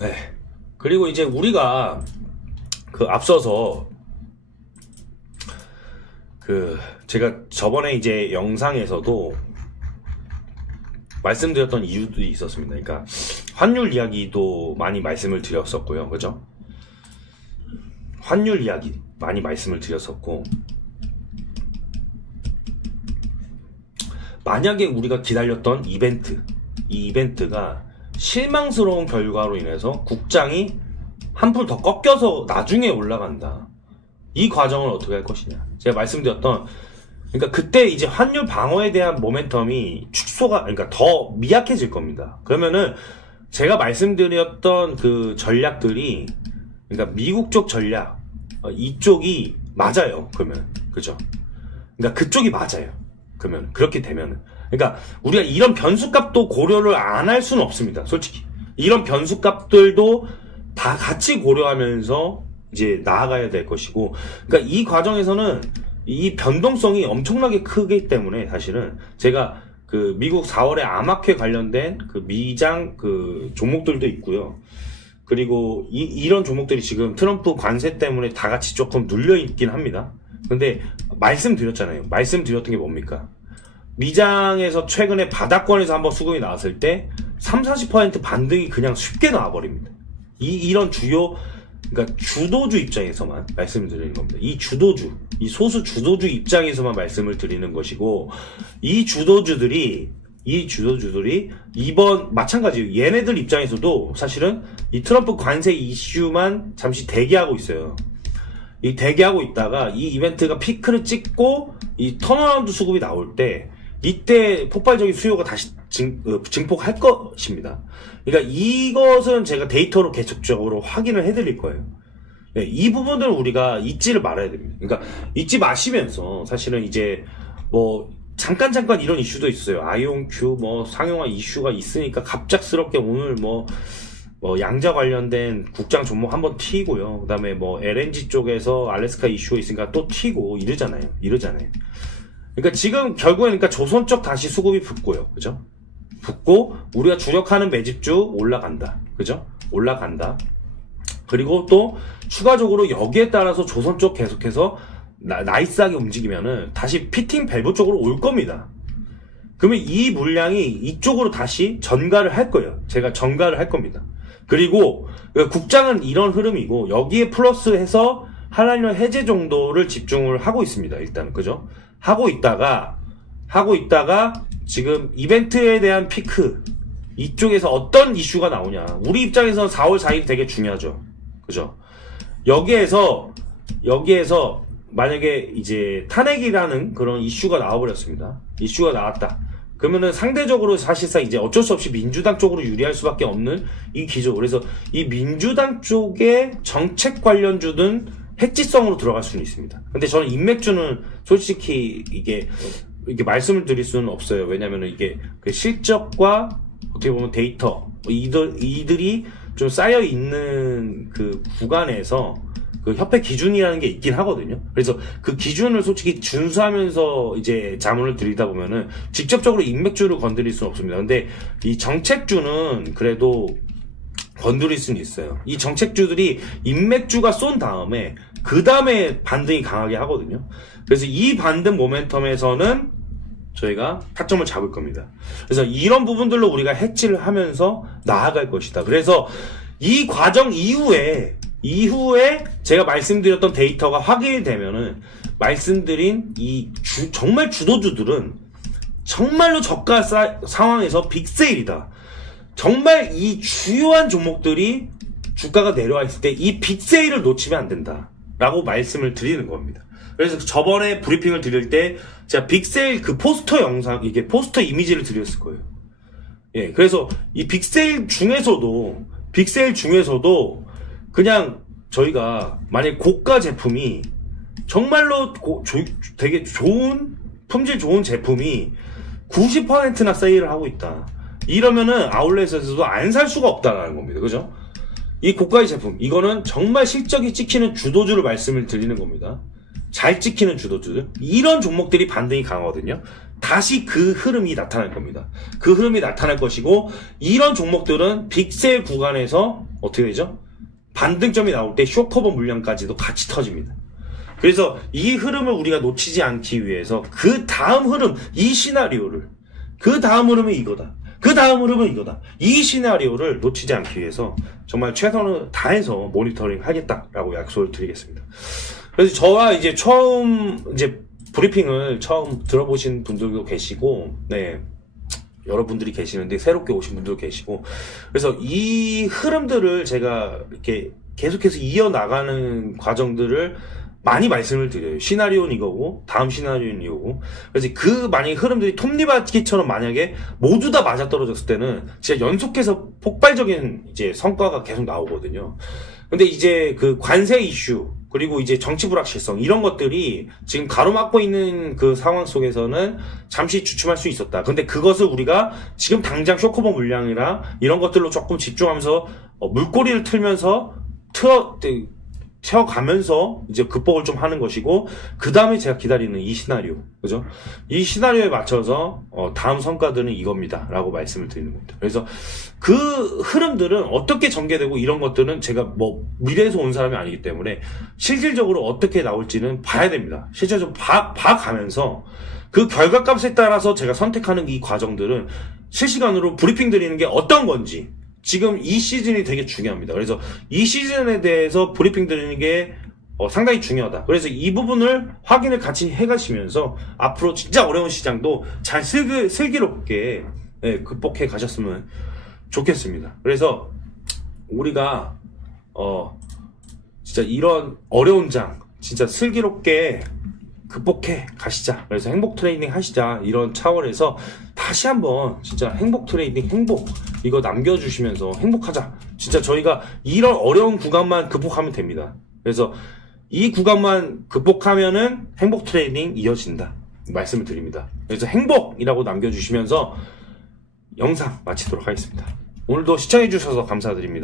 네. 그리고 이제 우리가 앞서서 제가 저번에 이제 영상에서도 말씀드렸던 이유들이 있었습니다. 그러니까 환율 이야기도 많이 말씀을 드렸었고요. 그죠? 환율 이야기 많이 말씀을 드렸었고, 만약에 우리가 기다렸던 이 이벤트가 실망스러운 결과로 인해서 국장이 한풀 더 꺾여서 나중에 올라간다. 이 과정을 어떻게 할 것이냐. 제가 말씀드렸던, 그러니까 그때 이제 환율 방어에 대한 모멘텀이 그러니까 더 미약해질 겁니다. 그러면은 제가 말씀드렸던 그 전략들이 그러니까 미국 쪽 전략, 이쪽이 맞아요. 그러면. 그죠? 그러니까 그쪽이 맞아요. 그러면. 그렇게 되면은. 그러니까 우리가 이런 변수값도 고려를 안 할 수는 없습니다. 솔직히. 이런 변수값들도 다 같이 고려하면서 이제 나아가야 될 것이고, 그러니까 이 과정에서는 이 변동성이 엄청나게 크기 때문에 사실은 제가 그 미국 4월에 암학회 관련된 그 미장 그 종목들도 있고요. 그리고 이런 종목들이 지금 트럼프 관세 때문에 다 같이 조금 눌려 있긴 합니다. 근데 말씀드렸잖아요. 말씀드렸던 게 뭡니까? 미장에서 최근에 바닥권에서 한번 수급이 나왔을 때 30-40% 반등이 그냥 쉽게 나와버립니다. 이런 주요, 그러니까 주도주 입장에서만 말씀을 드리는 겁니다. 이 주도주, 이 소수 주도주 입장에서만 말씀을 드리는 것이고, 이 주도주들이 이번 마찬가지예요. 얘네들 입장에서도 사실은 이 트럼프 관세 이슈만 잠시 대기하고 있어요. 이 대기하고 있다가 이 이벤트가 피크를 찍고 이 턴어라운드 수급이 나올 때 이때 폭발적인 수요가 다시 증폭할 것입니다. 그러니까 이것은 제가 데이터로 계속적으로 확인을 해드릴 거예요. 네, 이 부분들은 우리가 잊지를 말아야 됩니다. 그러니까 잊지 마시면서 사실은 이제 뭐 잠깐 이런 이슈도 있어요. 아이온큐 뭐 상용화 이슈가 있으니까 갑작스럽게 오늘 뭐 양자 관련된 국장 종목 한번 튀고요. 그다음에 뭐 LNG 쪽에서 알래스카 이슈가 있으니까 또 튀고 이러잖아요. 그러니까 지금 결국에는 그러니까 조선 쪽 다시 수급이 붙고요. 그죠? 붙고 우리가 주력하는 매집주 올라간다. 그죠? 올라간다. 그리고 또 추가적으로 여기에 따라서 조선 쪽 계속해서 나이스하게 움직이면은 다시 피팅 밸브 쪽으로 올 겁니다. 그러면 이 물량이 이쪽으로 다시 전가를 할 거예요. 제가 전가를 할 겁니다. 그리고 국장은 이런 흐름이고 여기에 플러스해서 한란령 해제 정도를 집중을 하고 있습니다. 일단 그죠? 하고 있다가 지금 이벤트에 대한 피크 이쪽에서 어떤 이슈가 나오냐. 우리 입장에서는 4월 4일 되게 중요하죠. 그죠? 여기에서 만약에 이제 탄핵이라는 그런 이슈가 나와버렸습니다. 이슈가 나왔다. 그러면은 상대적으로 사실상 이제 어쩔 수 없이 민주당 쪽으로 유리할 수밖에 없는 이 기조. 그래서 이 민주당 쪽의 정책 관련주든 해지성으로 들어갈 수는 있습니다. 근데 저는 인맥주는 솔직히 이게 말씀을 드릴 수는 없어요. 왜냐면은 이게 그 실적과 어떻게 보면 데이터 이들이 좀 쌓여 있는 그 구간에서 그 협회 기준이라는 게 있긴 하거든요. 그래서 그 기준을 솔직히 준수하면서 이제 자문을 드리다 보면은 직접적으로 인맥주를 건드릴 수는 없습니다. 근데 이 정책주는 그래도 건드릴 수는 있어요. 이 정책주들이 인맥주가 쏜 다음에 그 다음에 반등이 강하게 하거든요. 그래서 이 반등 모멘텀에서는 저희가 타점을 잡을 겁니다. 그래서 이런 부분들로 우리가 해치를 하면서 나아갈 것이다. 그래서 이 과정 이후에 제가 말씀드렸던 데이터가 확인이 되면은 말씀드린 정말 주도주들은 정말로 저가 상황에서 빅세일이다. 정말 이 주요한 종목들이 주가가 내려와 있을 때 이 빅세일을 놓치면 안 된다. 라고 말씀을 드리는 겁니다. 그래서 저번에 브리핑을 드릴 때 제가 빅세일 그 포스터 영상, 이게 포스터 이미지를 드렸을 거예요. 예, 그래서 이 빅세일 중에서도 그냥 저희가 만약에 고가 제품이 정말로 되게 좋은 품질 좋은 제품이 90%나 세일을 하고 있다. 이러면은 아울렛에서도 안 살 수가 없다라는 겁니다. 그죠? 이 고가의 제품 이거는 정말 실적이 찍히는 주도주를 말씀을 드리는 겁니다. 잘 찍히는 주도주들 이런 종목들이 반등이 강하거든요. 다시 그 흐름이 나타날 겁니다. 그 흐름이 나타날 것이고 이런 종목들은 빅세일 구간에서 어떻게 되죠? 반등점이 나올 때 쇼커버 물량까지도 같이 터집니다. 그래서 이 흐름을 우리가 놓치지 않기 위해서 그 다음 흐름, 이 시나리오를 그 다음 흐름이 이거다. 그 다음 흐름은 이거다. 이 시나리오를 놓치지 않기 위해서 정말 최선을 다해서 모니터링 하겠다라고 약속을 드리겠습니다. 그래서 저와 이제 브리핑을 처음 들어보신 분들도 계시고, 네. 여러분들이 계시는데, 새롭게 오신 분들도 계시고, 그래서 이 흐름들을 제가 이렇게 계속해서 이어나가는 과정들을 많이 말씀을 드려요. 시나리오는 이거고, 다음 시나리오는 이거고. 그래서 만약에 흐름들이 톱니바퀴처럼 만약에 모두 다 맞아떨어졌을 때는 진짜 연속해서 폭발적인 이제 성과가 계속 나오거든요. 근데 이제 그 관세 이슈, 그리고 이제 정치 불확실성, 이런 것들이 지금 가로막고 있는 그 상황 속에서는 잠시 주춤할 수 있었다. 근데 그것을 우리가 지금 당장 쇼커버 물량이나 이런 것들로 조금 집중하면서 물꼬리를 틀면서 튀어가면서 이제 극복을 좀 하는 것이고, 그 다음에 제가 기다리는 이 시나리오, 그죠? 이 시나리오에 맞춰서 다음 성과들은 이겁니다 라고 말씀을 드리는 겁니다. 그래서 그 흐름들은 어떻게 전개되고 이런 것들은 제가 뭐 미래에서 온 사람이 아니기 때문에 실질적으로 어떻게 나올지는 봐야 됩니다. 실제적으로 봐가면서 그 결과값에 따라서 제가 선택하는 이 과정들은 실시간으로 브리핑 드리는 게 어떤 건지, 지금 이 시즌이 되게 중요합니다. 그래서 이 시즌에 대해서 브리핑 드리는 게 상당히 중요하다. 그래서 이 부분을 확인을 같이 해가시면서 앞으로 진짜 어려운 시장도 잘 슬기롭게 극복해 가셨으면 좋겠습니다. 그래서 우리가 진짜 이런 어려운 장 진짜 슬기롭게 극복해 가시자. 그래서 행복 트레이닝 하시자. 이런 차원에서 다시 한번 진짜 행복 트레이닝, 행복 이거 남겨주시면서 행복하자. 진짜 저희가 이런 어려운 구간만 극복하면 됩니다. 그래서 이 구간만 극복하면은 행복 트레이닝 이어진다 말씀을 드립니다. 그래서 행복이라고 남겨주시면서 영상 마치도록 하겠습니다. 오늘도 시청해주셔서 감사드립니다.